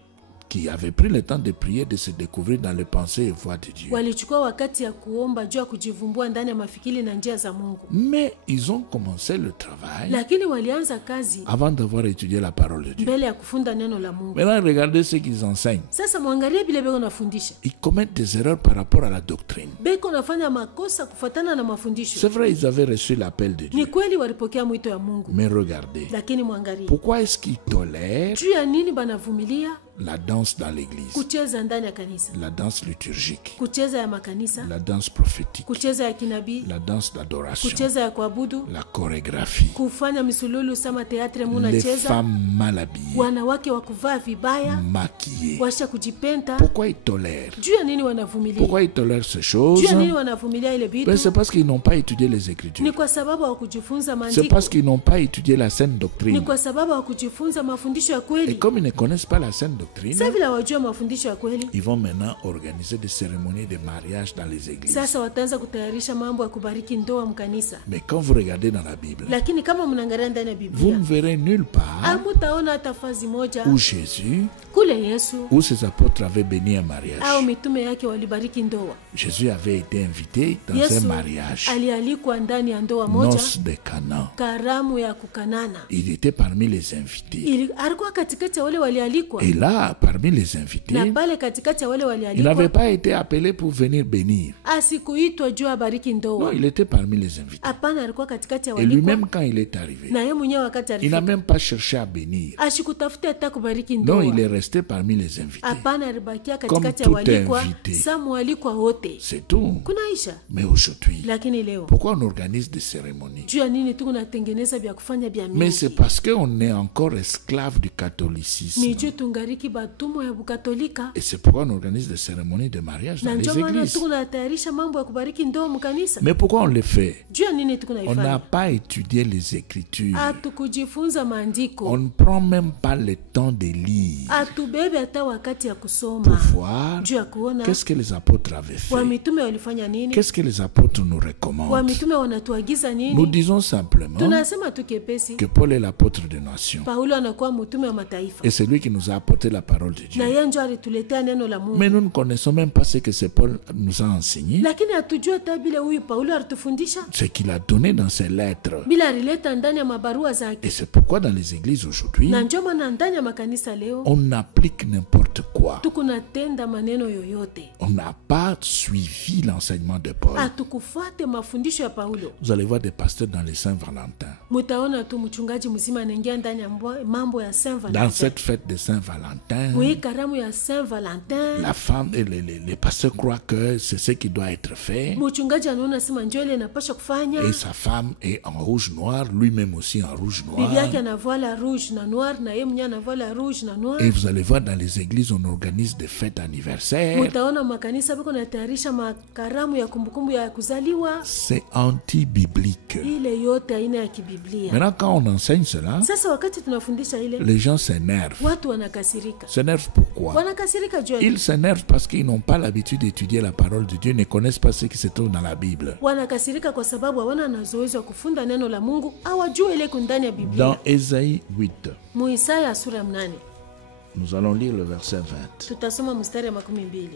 qui avaient pris le temps de prier, de se découvrir dans les pensées et voies de Dieu. walichukua wakati ya kuomba juu ya kujivumbua ndani ya mafikiri na njia za Mungu, Mais ils ont commencé le travail lakini walianza kazi avant d'avoir étudié la parole de Dieu. mbele ya kufunda neno la Mungu. Maintenant, regardez ce qu'ils enseignent. Sasa mwangalie bile beko nafundisha, Ils commettent des erreurs par rapport à la doctrine. beko nafanya makosa kufuatana na C'est mafundisho. vrai, ils avaient reçu l'appel de Ni Dieu. kweli walipokea mwito ya Mungu, Mais regardez, lakini mwangalie pourquoi est-ce qu'ils tolèrent juu ya nini banavumilia la danse dans l'église, kucheza ndani ya kanisa, la danse liturgique, kucheza ya makanisa, la danse prophétique, kucheza ya kinabii, la danse d'adoration, kucheza ya kuabudu, la chorégraphie, kufanya misululu sama teatre les munacheza, femmes mal habillées, wanawake wa kuvaa vibaya, maquillées. washa kujipenda. Pourquoi ils tolèrent? Juu ya nini wanavumilia? Pourquoi ils tolèrent ces Juu choses? ya nini wanavumilia ile Ben, vitu? c'est parce qu'ils n'ont pas étudié les Écritures. Ni kwa sababu hawakujifunza C'est maandiko, parce qu'ils n'ont pas étudié la saine ni doctrine. kwa sababu hawakujifunza mafundisho ya Et kweli. comme ils ne connaissent pas la saine doctrine, Sasa vile hawajua mafundisho ya kweli, ils vont maintenant organiser des cérémonies de mariage dans les églises. sasa wataanza kutayarisha mambo ya kubariki ndoa mkanisa. Mais quand vous regardez dans la Bible, Lakini kama mnaangalia ndani ya vous Biblia, ne verrez nulle part hamutaona hata fazi moja où Jésus, kule Yesu où ses apôtres avaient béni un mariage. au mitume yake walibariki ndoa. Jésus avait été invité dans un Yesu mariage, alialikwa ndani ya ndoa moja, noces de Cana. karamu ya kukanana. Il était parmi les invités. Alikuwa katikati ya wale walialikwa, Et là, parmi les na invités, pale katikati ya wale il n'avait walialikwa pas été appelé pour venir bénir. asikuitwa juu abariki Non, ndoa. il était parmi les invités. Hapana, alikuwa katikati ya Et walikwa, lui-même, quand il est arrivé, na yeye mwenyewe wakati il n'a alifika même pas cherché à bénir. ashikutafuta hata kubariki Non, ndoa. il est resté parmi les invités. Hapana, alibakia Comme katikati ya tout walikwa, invité. sa mwalikwa wote. C'est tout. Kunaisha. Mais aujourd'hui, Lakini leo pourquoi on organise des cérémonies? juu ya nini tu kunatengeneza vya kufanya vya Mais c'est mingi? parce qu'on est encore esclave du Ni catholicisme. juu tungariki kubariki batumo ya bukatolika. Et c'est pourquoi on organise des cérémonies de mariage dans les églises. Tunatayarisha mambo ya kubariki ndoa mkanisa. Mais pourquoi on le fait? Juu ya nini On tukunaifanya? n'a pas étudié les Écritures. Hatukujifunza maandiko. On ne prend même pas le temps de lire Hatubebe hata wakati ya kusoma. pour voir Juu ya kuona qu'est-ce que les apôtres avaient fait. wamitume walifanya nini? Qu'est-ce que les apôtres nous recommandent. Wamitume wanatuagiza Nous nini? disons simplement Tunasema tu kepesi. que Paul est l'apôtre des nations. Paulo anakuwa mtume wa mataifa. Et c'est lui qui nous a apporté la parole de Dieu. Na yeye ndio alituletea neno la Mungu. Mais nous ne connaissons même pas ce que ce Paul nous a enseigné, Lakini hatujua hata bila huyu Paulo alitufundisha. ce qu'il a donné dans ses lettres. Bila alileta ndani ya mabarua zake. Et c'est pourquoi dans les églises aujourd'hui, Na ndio maana ndani ya makanisa leo on applique n'importe quoi. tukunatenda maneno yoyote. On n'a pas suivi l'enseignement de Paul. Hatukufuate mafundisho ya Paulo. Vous allez voir des pasteurs dans les Saint-Valentin. Mutaona tu mchungaji mzima anaingia ndani ya mambo ya Saint Dans Valentin. cette fête de Saint-Valentin, Mwi karamu ya Saint Valentin. la femme et les pasteurs croient que c'est ce qui doit être fait. Mchungaji anaona sema njoo ile inapaswa kufanya. Et sa femme est en rouge noir, lui-même aussi en rouge Bibi noir. yake anavaa la rouge na noir na yeye mwenyewe anavaa la rouge na noir. Et vous allez voir dans les églises, on organise des fêtes anniversaires. Mutaona makanisa biko natayarisha makaramu ya kumbukumbu ya kuzaliwa. C'est anti-biblique. Ile yote aina ya kibiblia. Maintenant, quand on enseigne cela, Sasa wakati tunafundisha ile les gens s'énervent. watu wanakasirika. S'énervent pourquoi? Wanakasirika juu ya nini? Ils s'énervent parce qu'ils n'ont pas l'habitude d'étudier la parole de Dieu, ne connaissent pas ce qui se trouve dans la Bible. Wanakasirika kwa sababu hawana na zoezi wa kufunda neno la Mungu hawajui ile ndani ya Biblia. Dans Ésaïe 8, Muisaya sura ya 8 nous allons lire le verset 20. tutasoma mstari ya 12.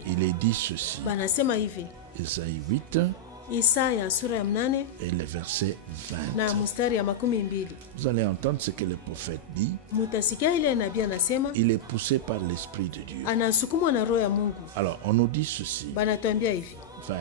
Il est dit ceci. Banasema hivi, Ésaïe 8 Isaya sura ya 8 et le verset 20. na mstari ya 12. Vous allez entendre ce que le prophète dit. Mutasikia ile nabii anasema Il est poussé par l'Esprit de Dieu. anasukumwa na roho ya Mungu. Alors, on nous dit ceci. Banatuambia hivi 20.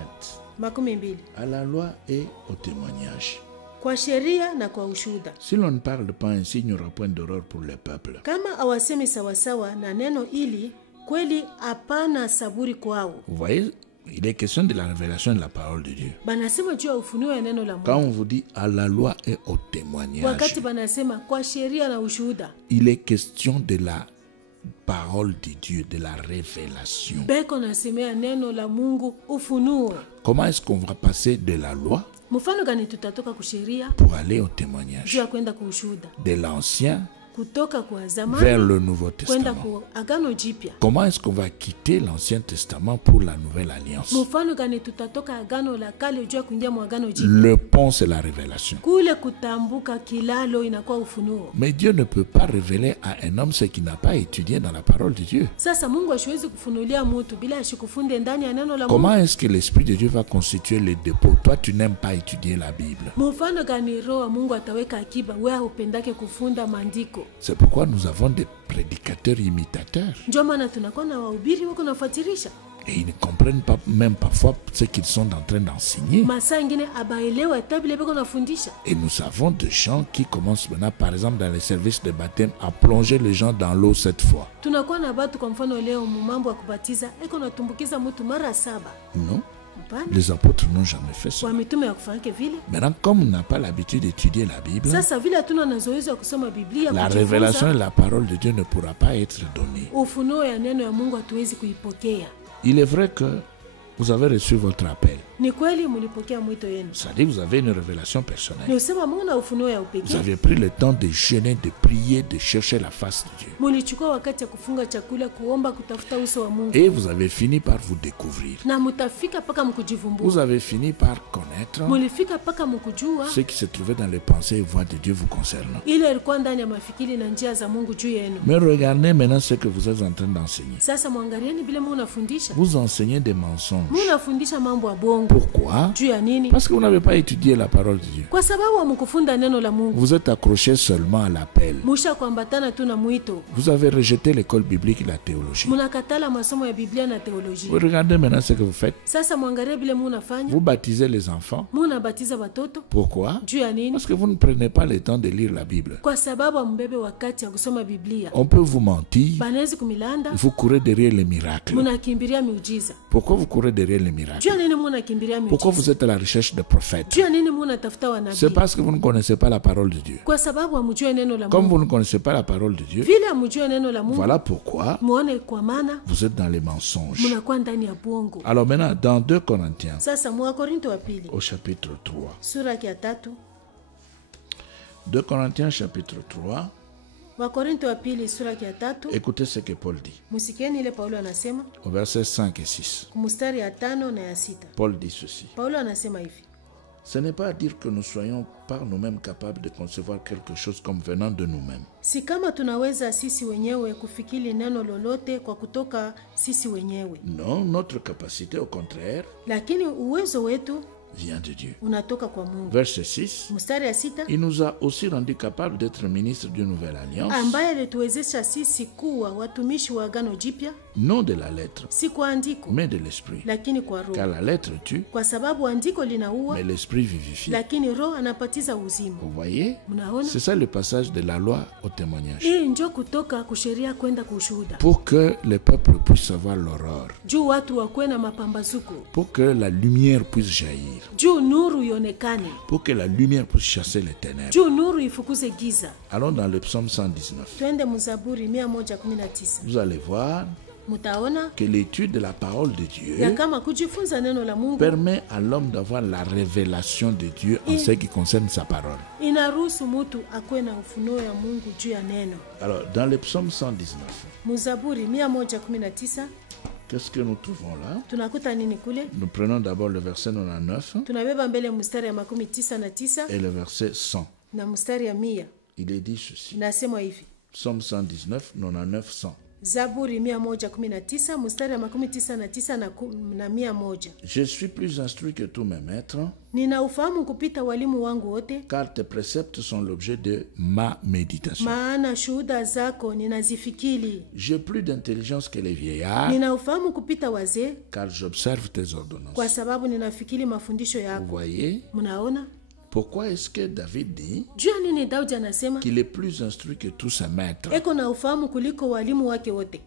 12, À la loi et au témoignage. kwa sheria na kwa ushuhuda. Si l'on ne parle pas ainsi, il n'y aura point d'horreur pour le peuple. Kama awasemi sawasawa na neno ili kweli, hapana saburi kwao. Vous voyez, il est question de la révélation de la parole de Dieu. Banasema juu ya ufunuo ya neno la Quand Mungu. on vous dit à la loi et au témoignage, Wakati banasema kwa sheria na ushuhuda, il est question de la parole de Dieu, de la révélation. beko nasemea neno la Mungu ufunuo. Comment est-ce qu'on va passer de la loi Mfano gani tutatoka kusheria pour aller au juu témoignage? ya kwenda kuushuhuda, De l'Ancien kutoka kwa vers zamani le Nouveau kwenda Testament. ku agano jipya. Comment est-ce qu'on va quitter l'Ancien Testament pour la Nouvelle Alliance? Mfano gani tutatoka agano la kale juu ya kuingia mu agano jipya? Le pont, c'est la révélation. Kule kutambuka kilalo inakuwa ufunuo. Mais Dieu ne peut pas révéler à un homme ce qu'il n'a pas étudié dans la parole de Dieu. Sasa Mungu ashiwezi kufunulia mtu bila ashikufunde ndani ya neno la Mungu. Comment est-ce que l'Esprit de Dieu va constituer le dépôt? Toi, tu n'aimes pas étudier la Bible. Mfano gani roho wa Mungu ataweka akiba wewe upendake kufunda maandiko? C'est pourquoi nous avons des prédicateurs imitateurs. Ndio maana tunakuwa na wahubiri wako nafuatilisha. Et ils ne comprennent pas même parfois ce qu'ils sont en train d'enseigner. Masaa ingine abaelewa hata vile beko nafundisha. Et nous avons des gens qui commencent maintenant, par exemple, dans les services de baptême, à plonger les gens dans l'eau 7 fois. Tunakuwa na batu kwa mfano leo mambo ya kubatiza eko natumbukiza mtu mara 7. Non, Hapana. les apôtres n'ont jamais fait ça. Kwa mitume ya kufanyike vile. Maintenant, comme on n'a pas l'habitude d'étudier la Bible, Sasa vile hatuna na zoezi ya kusoma Biblia, la kujifunza, révélation de la parole de Dieu ne pourra pas être donnée. ufunuo ya neno ya Mungu hatuwezi kuipokea. Il est vrai que vous avez reçu votre appel. Ni kweli mulipokea mwito yenu. C'est-à-dire que vous avez une révélation personnelle. Ni usema Mungu na ufunuo ya Vous upekee. avez pris le temps de jeûner, de prier, de chercher la face de Dieu. Mulichukua wakati ya kufunga chakula, kuomba, kutafuta uso wa Mungu. Et vous avez fini par vous découvrir. Na mutafika paka mkujivumbua. Vous avez fini par connaître Mulifika paka mkujua ce qui se trouvait dans les pensées et voix de Dieu vous concernant. ile ilikuwa ndani ya mafikiri na njia za Mungu juu yenu. Mais regardez maintenant ce que vous êtes en train d'enseigner. Sasa mwangalieni vile Mungu anafundisha. Vous enseignez des mensonges. Mungu anafundisha mambo ya bongo. Pourquoi? Juu ya nini? Parce que vous n'avez pas étudié la parole de Dieu. Kwa sababu hamkufunda neno la Mungu. Vous êtes accroché seulement à l'appel. Musha kuambatana tu na mwito. Vous avez rejeté l'école biblique et la théologie. Munakatala masomo ya Biblia na teolojia. Vous regardez maintenant ce que vous faites. Sasa mwangalie vile Mungu anafanya. Vous baptisez les enfants. Mungu anabatiza watoto. Pourquoi? Juu ya nini? Parce que vous ne prenez pas le temps de lire la Bible. Kwa sababu ambebe wakati ya kusoma Biblia. On peut vous mentir. Banawezi kumilanda. Vous courez derrière les miracles. Munakimbilia miujiza. Pourquoi vous courez derrière les Juu miracles? ya nini munakimbilia mnakimbilia Pourquoi miujiza? vous êtes à la recherche de prophètes? Juu ya nini munatafuta wanabii? C'est parce que vous ne connaissez pas la parole de Dieu. Kwa sababu hamjui neno la Comme Mungu. vous ne connaissez pas la parole de Dieu, Vile hamjui neno la Mungu, voilà pourquoi muone kwa maana vous êtes dans les mensonges. mnakuwa ndani ya bongo. Alors maintenant, dans 2 Corinthiens, Sasa Wakorinto wa pili au chapitre 3, sura ya 3, 2 Corinthiens chapitre 3, Wakorinto wa pili sura ya 3, écoutez ce que Paul dit, msikieni ile Paulo anasema au verset 5 et 6. kumstari ya 5 na ya 6. Paul dit ceci. Paulo anasema hivi: Ce n'est pas à dire que nous soyons par nous-mêmes capables de concevoir quelque chose comme venant de nous-mêmes. si kama tunaweza sisi wenyewe kufikiri neno lolote kwa kutoka sisi wenyewe, Non, notre capacité, au contraire, lakini uwezo wetu vient de Dieu. unatoka kwa Mungu. Verset 6. Mstari ya 6, Il nous a aussi rendu capables d'être ministres d'une nouvelle alliance, ambaye alituwezesha sisi kuwa watumishi wa agano jipya, non de la lettre, si kwa andiko mais de l'esprit. lakini kwa roho, Car la lettre tue, kwa sababu andiko linaua mais l'esprit vivifie. lakini roho anapatiza uzima. Vous voyez? Mnaona, C'est ça le passage de la loi au témoignage. hii njo kutoka kusheria kwenda kushuhuda, Pour que les peuples puissent savoir l'aurore, juu watu wakuwe na mapambazuko, pour que la lumière puisse jaillir, juu nuru ionekane, pour que la lumière puisse chasser les ténèbres. juu nuru ifukuze giza. Allons dans le psaume 119. Twende Mzaburi 119. Vous allez voir Mutaona que l'étude de la parole de ya Dieu kama kujifunza neno la Mungu permet à l'homme d'avoir la révélation de Dieu en ce qui concerne sa parole. inaruhusu mutu akuwe na ufunuo ya Mungu juu ya neno. Alors, dans le psaume 119, Mzaburi 119 qu'est-ce que nous trouvons là? tunakuta nini kule? Nous prenons d'abord le verset 99 Tunabeba mbele mstari ya 99 et le verset 100. na mstari ya 100. Il est dit ceci. Nasema hivi: Psaume 119, 99, 100. Zaburi 119 mstari ya 99 na 100. Je suis plus instruit que tous mes maîtres, Nina ufahamu kupita walimu wangu wote, car tes préceptes sont l'objet de ma méditation. maana shuhuda zako ninazifikiri. J'ai plus d'intelligence que les vieillards, Nina ufahamu kupita wazee, car j'observe tes ordonnances. kwa sababu ninafikiri mafundisho Vous yako. voyez? Mnaona Pourquoi est-ce que David dit juu ya nini Daudi anasema qu'il est plus instruit que tous ses maîtres? eko na ufahamu kuliko walimu wake wote?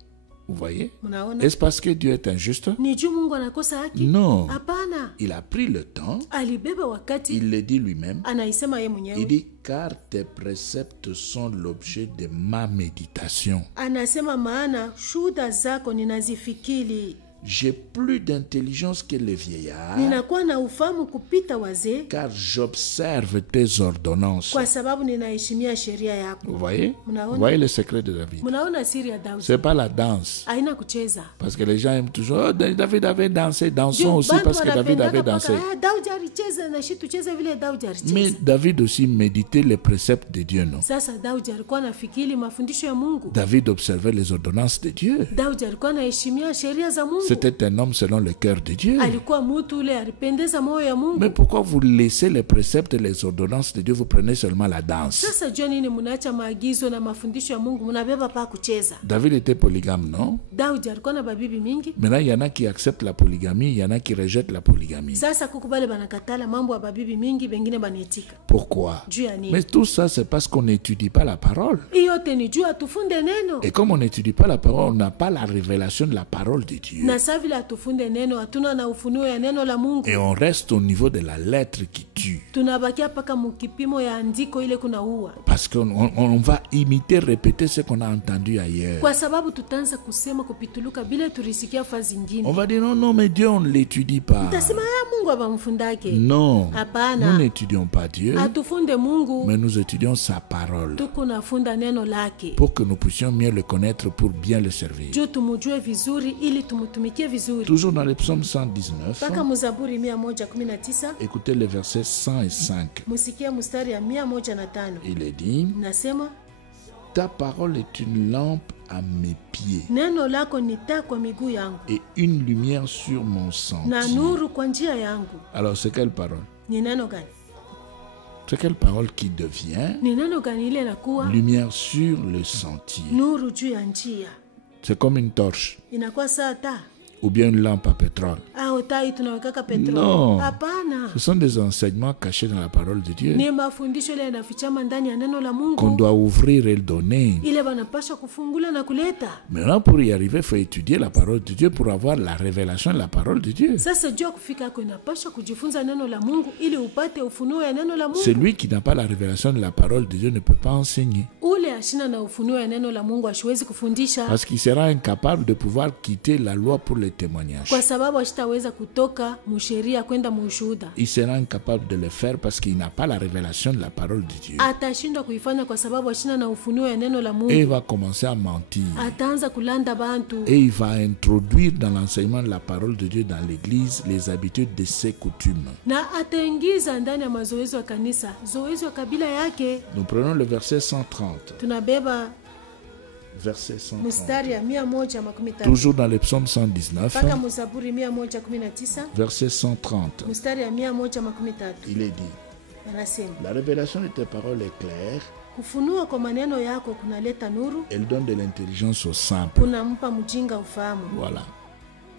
Vous voyez? Mnaona Est-ce parce que Dieu est injuste? ni juu Mungu anakosa haki? Non. Hapana, Il a pris le temps, alibeba wakati, il le dit lui-même, anaisema ye il mwenyewe, dit car tes préceptes sont l'objet de ma méditation. anasema maana shuhuda zako ninazifikiri. J'ai plus d'intelligence que les vieillards, Ninakuwa na ufahamu kupita wazee, car j'observe tes ordonnances. kwa sababu ninaheshimia sheria yako. Vous voyez? Mnaona? Vous voyez le secret de David? Mnaona siri ya Daudi? C'est pas la danse. Haina kucheza. Parce que les gens aiment toujours, oh, David avait dansé, dansons Juu aussi bantu parce que David wanapendaka avait paka, dansé. Daudi alicheza na shi tucheze vile Daudi alicheza. Mais David aussi méditait les préceptes de Dieu, non? Sasa Daudi alikuwa anafikiri mafundisho ya Mungu. David observait les ordonnances de Dieu. Daudi alikuwa anaheshimia sheria za Mungu. C'était un homme selon le cœur de Dieu. Alikuwa mtu ule alipendeza moyo ya Mungu. Mais pourquoi vous laissez les préceptes et les ordonnances de Dieu, vous prenez seulement la danse? Sasa jua nini mnaacha maagizo na mafundisho ya Mungu mnabeba pa kucheza? David était polygame, non? Daudi alikuwa na babibi mingi. Maintenant, il y en a qui acceptent la polygamie, il y en a qui rejettent la polygamie. Sasa kukubali banakatala mambo ya babibi mingi, bengine banaitika. Pourquoi? Juu ya nini? Mais tout ça, c'est parce qu'on n'étudie pas la parole. Hii yote ni juu atufunde neno. Et comme on n'étudie pas la parole, on n'a pas la révélation de la parole de Dieu. Na saa vile atufunde neno, hatuna na ufunuo ya neno la Mungu. Et on reste au niveau de la lettre qui tue. Tunabakia paka mukipimo ya andiko ile kunaua. Parce qu'on va imiter, répéter ce qu'on a entendu ailleurs. Kwa sababu tutaanza kusema kupituluka bila turisikia fa zingine. On va dire non, non, mais Dieu, on ne l'étudie pas. Utasema ya Mungu abamfundake. Non, Hapana. nous n'étudions pas Dieu, Atufunde Mungu, mais nous étudions sa parole tuko nafunda neno lake. pour que nous puissions mieux le connaître, pour bien le servir. Juu tumujue vizuri ili tumutumikie vizuri. Toujours dans le psaume 119, Paka Mzaburi 119, écoutez les versets 105. musikia mstari ya 105. Il est dit, Nasema ta parole est une lampe à mes pieds neno lako ni taa kwa miguu yangu et une lumière sur mon na sentier. nuru kwa njia yangu. Alors, c'est quelle parole? Ni neno gani? C'est quelle parole qui devient Ni neno gani ile nakuwa lumière sur le sentier? nuru juu ya njia? C'est comme une torche. Inakuwa saa taa. ou bien une lampe à pétrole. au tai tunawekaka petroli. Non. Hapana. Ce sont des enseignements cachés dans la parole de Dieu Ni mafundisho ile yanafichama ndani ya neno la Mungu. qu'on doit ouvrir et le donner. Ile banapasha kufungula na kuleta. Maintenant, pour y arriver, il faut étudier la parole de Dieu pour avoir la révélation de la parole de Dieu. Sasa jua kufika kwa inapasha kujifunza neno la Mungu ili upate ufunuo ya neno la Mungu. Celui qui n'a pas la révélation de la parole de Dieu ne peut pas enseigner. Ule ashina na ufunuo ya neno la Mungu asiwezi kufundisha. Parce qu'il sera incapable de pouvoir quitter la loi pour les témoignages. Kwa sababu ashitaweza kutoka musheria kwenda mushuhuda. Il sera incapable de le faire parce qu'il n'a pas la révélation de la parole de Dieu. Atashindwa kuifanya kwa sababu ashina na ufunuo ya neno la Mungu. Et il va commencer à mentir. Ataanza kulanda bantu. Et il va introduire dans l'enseignement de la parole de Dieu dans l'église les habitudes de ses coutumes. Na ataingiza ndani ya mazoezi ya kanisa zoezi ya kabila yake. Nous prenons le verset 130. Tunabeba Verset 130. mstari ya 113. Toujours dans le psaume 119. Paka mzaburi 119. Verset 130. Mstari ya 113. Il est dit, Anasema, la révélation de tes paroles est claire. kufunua kwa maneno yako kunaleta nuru, Elle donne de l'intelligence au simple. kunampa mjinga ufahamu. Voilà.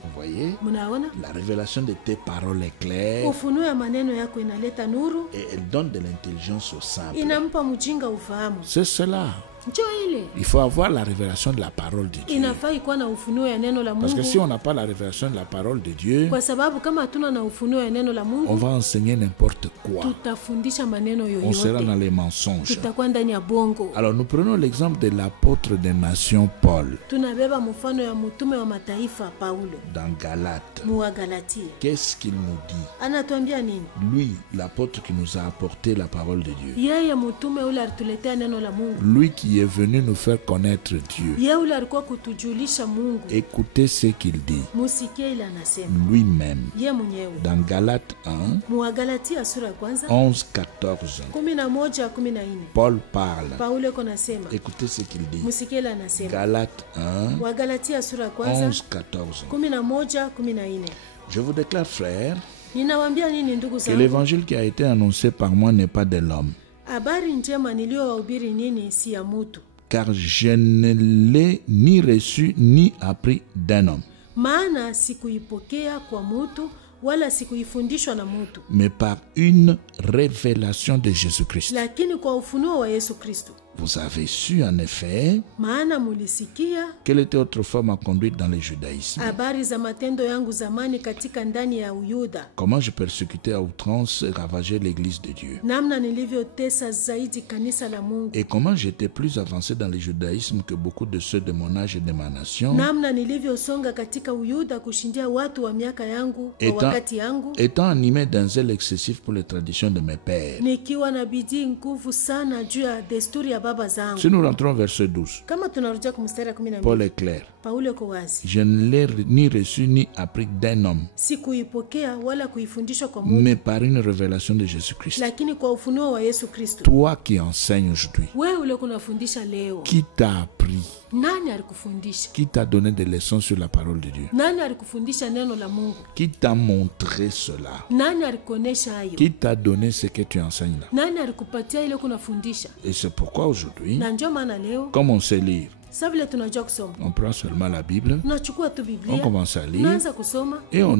Vous voyez? Mnaona? La révélation de tes paroles est claire Ufunuo ya maneno yako inaleta nuru, et elle donne de l'intelligence au simple. inampa mjinga ufahamu. C'est cela. Njoo ile. Il faut avoir la révélation de la parole de Dieu. Inafaa ikuwa na ufunuo ya neno la Parce que si Mungu. on n'a pas la révélation de la parole de Dieu, Kwa sababu kama hatuna na ufunuo ya neno la on Mungu, va enseigner n'importe quoi. tutafundisha maneno On sera dans yoyote. les mensonges. Tutakuwa ndani ya bongo. Alors nous prenons l'exemple de l'apôtre des nations Paul Tunabeba mfano ya mtume wa mataifa Paulo dans Galates. mu Galatia. Qu'est-ce qu'il nous dit? Anatuambia nini? Lui, l'apôtre qui nous a apporté la parole de Dieu. Yeye mtume ule alituletea neno la Mungu. Lui qui est venu nous faire connaître Dieu. Yeye ule alikuwa kutujulisha Mungu. Écoutez ce qu'il dit Musikie ile anasema. lui-même Ye mwenyewe. dans Galates 1, Mu Galatia sura ya kwanza 11-14. 11:14. Paul parle. Paulo yuko nasema. Écoutez ce qu'il dit. Musikie ile anasema. Galates 1, Wa Galatia sura ya kwanza 11-14. 11:14. Je vous déclare, frères, Ninawaambia nini ndugu que zangu? l'évangile qui a été annoncé par moi n'est pas de l'homme, Habari njema niliyowahubiri nini si ya mutu. car je ne l'ai ni reçu ni appris d'un homme, Maana sikuipokea kwa mutu wala sikuifundishwa na mutu, mais par une révélation de Jésus-Christ. lakini kwa ufunuo wa Yesu Kristo. Vous avez su en effet Maana mulisikia quelle était autrefois ma conduite dans le judaïsme, habari za matendo yangu zamani katika ndani ya Uyuda, comment je persécutais à outrance et ravageais l'église de Dieu, namna nilivyotesa zaidi kanisa la Mungu, et comment j'étais plus avancé dans le judaïsme que beaucoup de ceux de mon âge et de ma nation, namna nilivyosonga katika Uyuda kushindia watu wa miaka yangu kwa wakati yangu, étant animé d'un zèle excessif pour les traditions de mes pères. nikiwa na bidii nguvu sana juu ya desturi ya baba zangu. Si nous rentrons au verset 12, Kama tunarudia kumstari ya 12, Paul est clair. Paulo yuko wazi. Je ne l'ai ni reçu ni appris d'un homme, Sikuipokea wala kuifundishwa kwa Mungu, mais par une révélation de Jésus-Christ. lakini kwa ufunuo wa Yesu Kristo. Toi qui enseignes aujourd'hui, Wewe ule kunafundisha leo, qui t'a appris, nani alikufundisha? qui t'a donné des leçons sur la parole de Dieu, Nani alikufundisha neno la Mungu? qui t'a montré cela, Nani alikuonesha hayo? qui t'a donné ce que tu enseignes là. Nani alikupatia ile kunafundisha? Et c'est pourquoi aujourd'hui, Na ndio maana leo comme on sait lire, sasa vile tunajua kusoma, on prend seulement la Bible, tunachukua tu on Biblia, commence à lire, tunaanza kusoma et on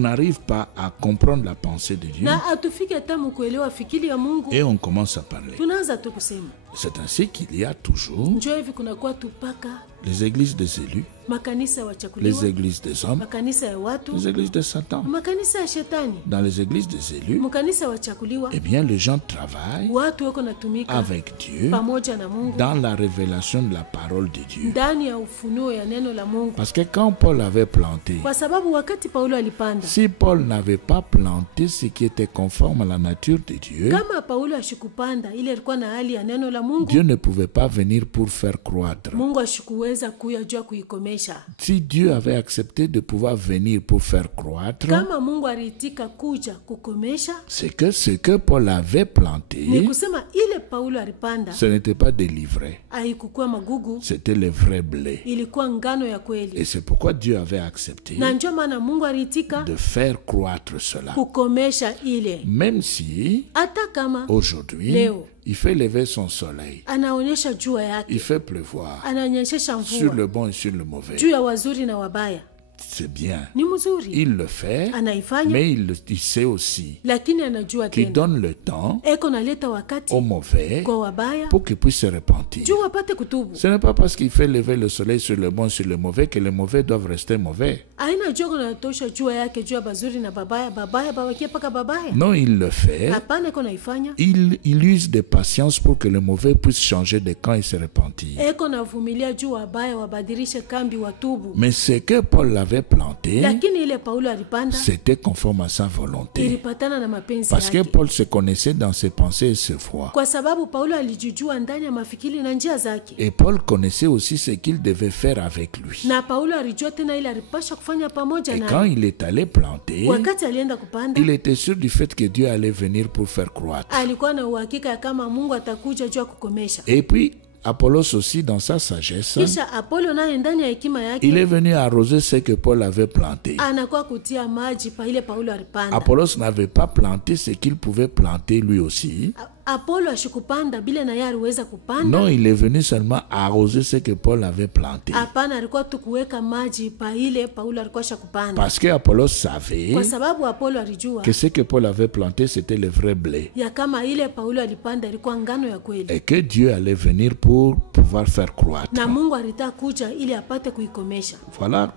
n'arrive pas à comprendre la pensée de Dieu, na atufike hata kuelewa fikiri ya Mungu, et on commence à parler. tunaanza tu kusema. C'est ainsi qu'il y a toujours Njoo hivi kunakuwa tupaka les églises des élus, makanisa ya les wachakuliwa, églises des hommes, makanisa ya watu, les églises de Satan. makanisa ya shetani. Dans les églises des élus, Makanisa ya wachakuliwa, eh bien, les gens travaillent watu wako natumika avec Dieu pamoja na Mungu dans la révélation de la parole de Dieu. ndani ya ufunuo ya neno la Mungu. Parce que quand Paul avait planté, Kwa sababu wakati Paulo alipanda, si Paul n'avait pas planté ce qui était conforme à la nature de Dieu, kama Paulo ashikupanda ile ilikuwa na hali ya neno la Mungu, Dieu ne pouvait pas venir pour faire croître. Mungu ashikuweza kuya jua kuikomesha. Si Dieu avait accepté de pouvoir venir pour faire croître, Kama Mungu aliitika kuja kukomesha, c'est que ce que Paul avait ni planté, kusema ile Paulo alipanda ce n'était pas délivré, haikukuwa magugu, c'était le vrai blé. ilikuwa ngano ya Et kweli. c'est pourquoi Dieu avait accepté Na ndio maana Mungu aliitika de faire croître cela. kukomesha ile, Même si hata kama aujourd'hui, Léo. il fait lever son soleil, anaonyesha jua il yake, fait pleuvoir ananyeshesha sur mvua le bon et sur le mauvais. juu ya wazuri na wabaya. c'est bien. ni mzuri, Il le fait, anaifanya, mais il sait aussi lakini anajua qu'il tena donne le temps eko naleta wakati aux mauvais kwa wabaya pour qu'ils puissent se repentir. juu wapate kutubu. Ce n'est pas parce qu'il fait lever le soleil sur le bon, sur le mauvais, que les mauvais doivent rester mauvais. Aina jua kunatosha jua yake jua bazuri na babaya, babaya bawakie paka babaya. Non, il le fait. Hapana, eko naifanya, Il use de patience pour que les mauvais puissent changer de camp et se repentir. eko navumilia juu wabaya wabadilishe kambi watubu. Mais ce que Paul avait planté, Lakini ile Paulo alipanda c'était conforme à sa volonté. ilipatana na mapenzi Parce que yake, Paul se connaissait dans ses pensées et ses voies. kwa sababu Paulo alijijua ndani ya mafikiri na njia zake, Et Paul connaissait aussi ce qu'il devait faire avec lui. na Paulo alijua tena ile alipasha kufanya pamoja Et naye. quand il est allé planter, Wakati alienda kupanda, il était sûr du fait que Dieu allait venir pour faire croître. alikuwa na uhakika ya kama Mungu atakuja juu ya kukomesha. Et puis, Apollos aussi, dans sa sagesse, Kisha Apolo naye ndani ya hekima il yake est venu arroser ce que Paul avait planté. anakuwa kutia maji pa ile Paulo alipanda. Apollos n'avait pas planté ce qu'il pouvait planter lui aussi. Apolo ashikupanda bila na yeye aliweza kupanda. Non, il est venu seulement arroser ce que Paul avait planté. Hapana, alikuwa tu kuweka maji pa ile Paulo alikuwa shakupanda, Parce que Apollos savait kwa sababu Apolo alijua que ce que Paul avait planté, c'était le vrai blé. ya kama ile Paulo alipanda ilikuwa ngano ya kweli, Et que Dieu allait venir pour pouvoir faire croître. na Mungu alitaka kuja ili apate kuikomesha. Voilà,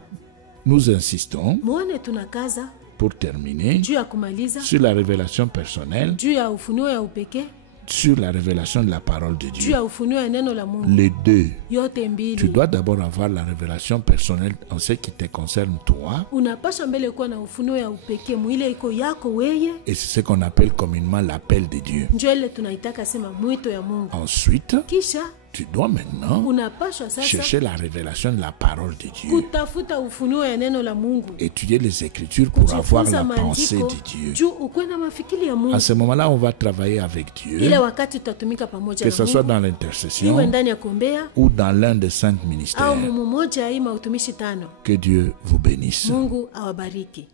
nous insistons, Muone tunakaza pour terminer, juu ya kumaliza sur la révélation personnelle, juu ya ufunuo ya upekee, sur la révélation de la parole de juu Dieu. ya ufunuo ya neno la Mungu. Les deux. Yote Tu mbili dois d'abord avoir la révélation personnelle en ce qui te concerne toi, unapasha mbele kuwa na ufunuo ya upekee mwile iko yako weye, et c'est ce qu'on appelle communément l'appel de Dieu. njo ile tunaitaka sema mwito ya Mungu. Ensuite, Kisha tu dois maintenant unapashwa sasa chercher la révélation de la parole de Dieu, kutafuta ufunuo ya neno la Mungu, étudier les Écritures pour avoir kujifunza la pensée maandiko de Dieu. juu ukuwe na mafikiri ya À Mungu. ce moment-là, on va travailler avec Ile Dieu, wakati tutatumika pamoja que na ce soit Mungu, dans iwe l'intercession ndani ya kuombea ou dans l'un des cinq au ministères. mumu moja hii mautumishi tano. Que Dieu vous bénisse. Mungu awabariki.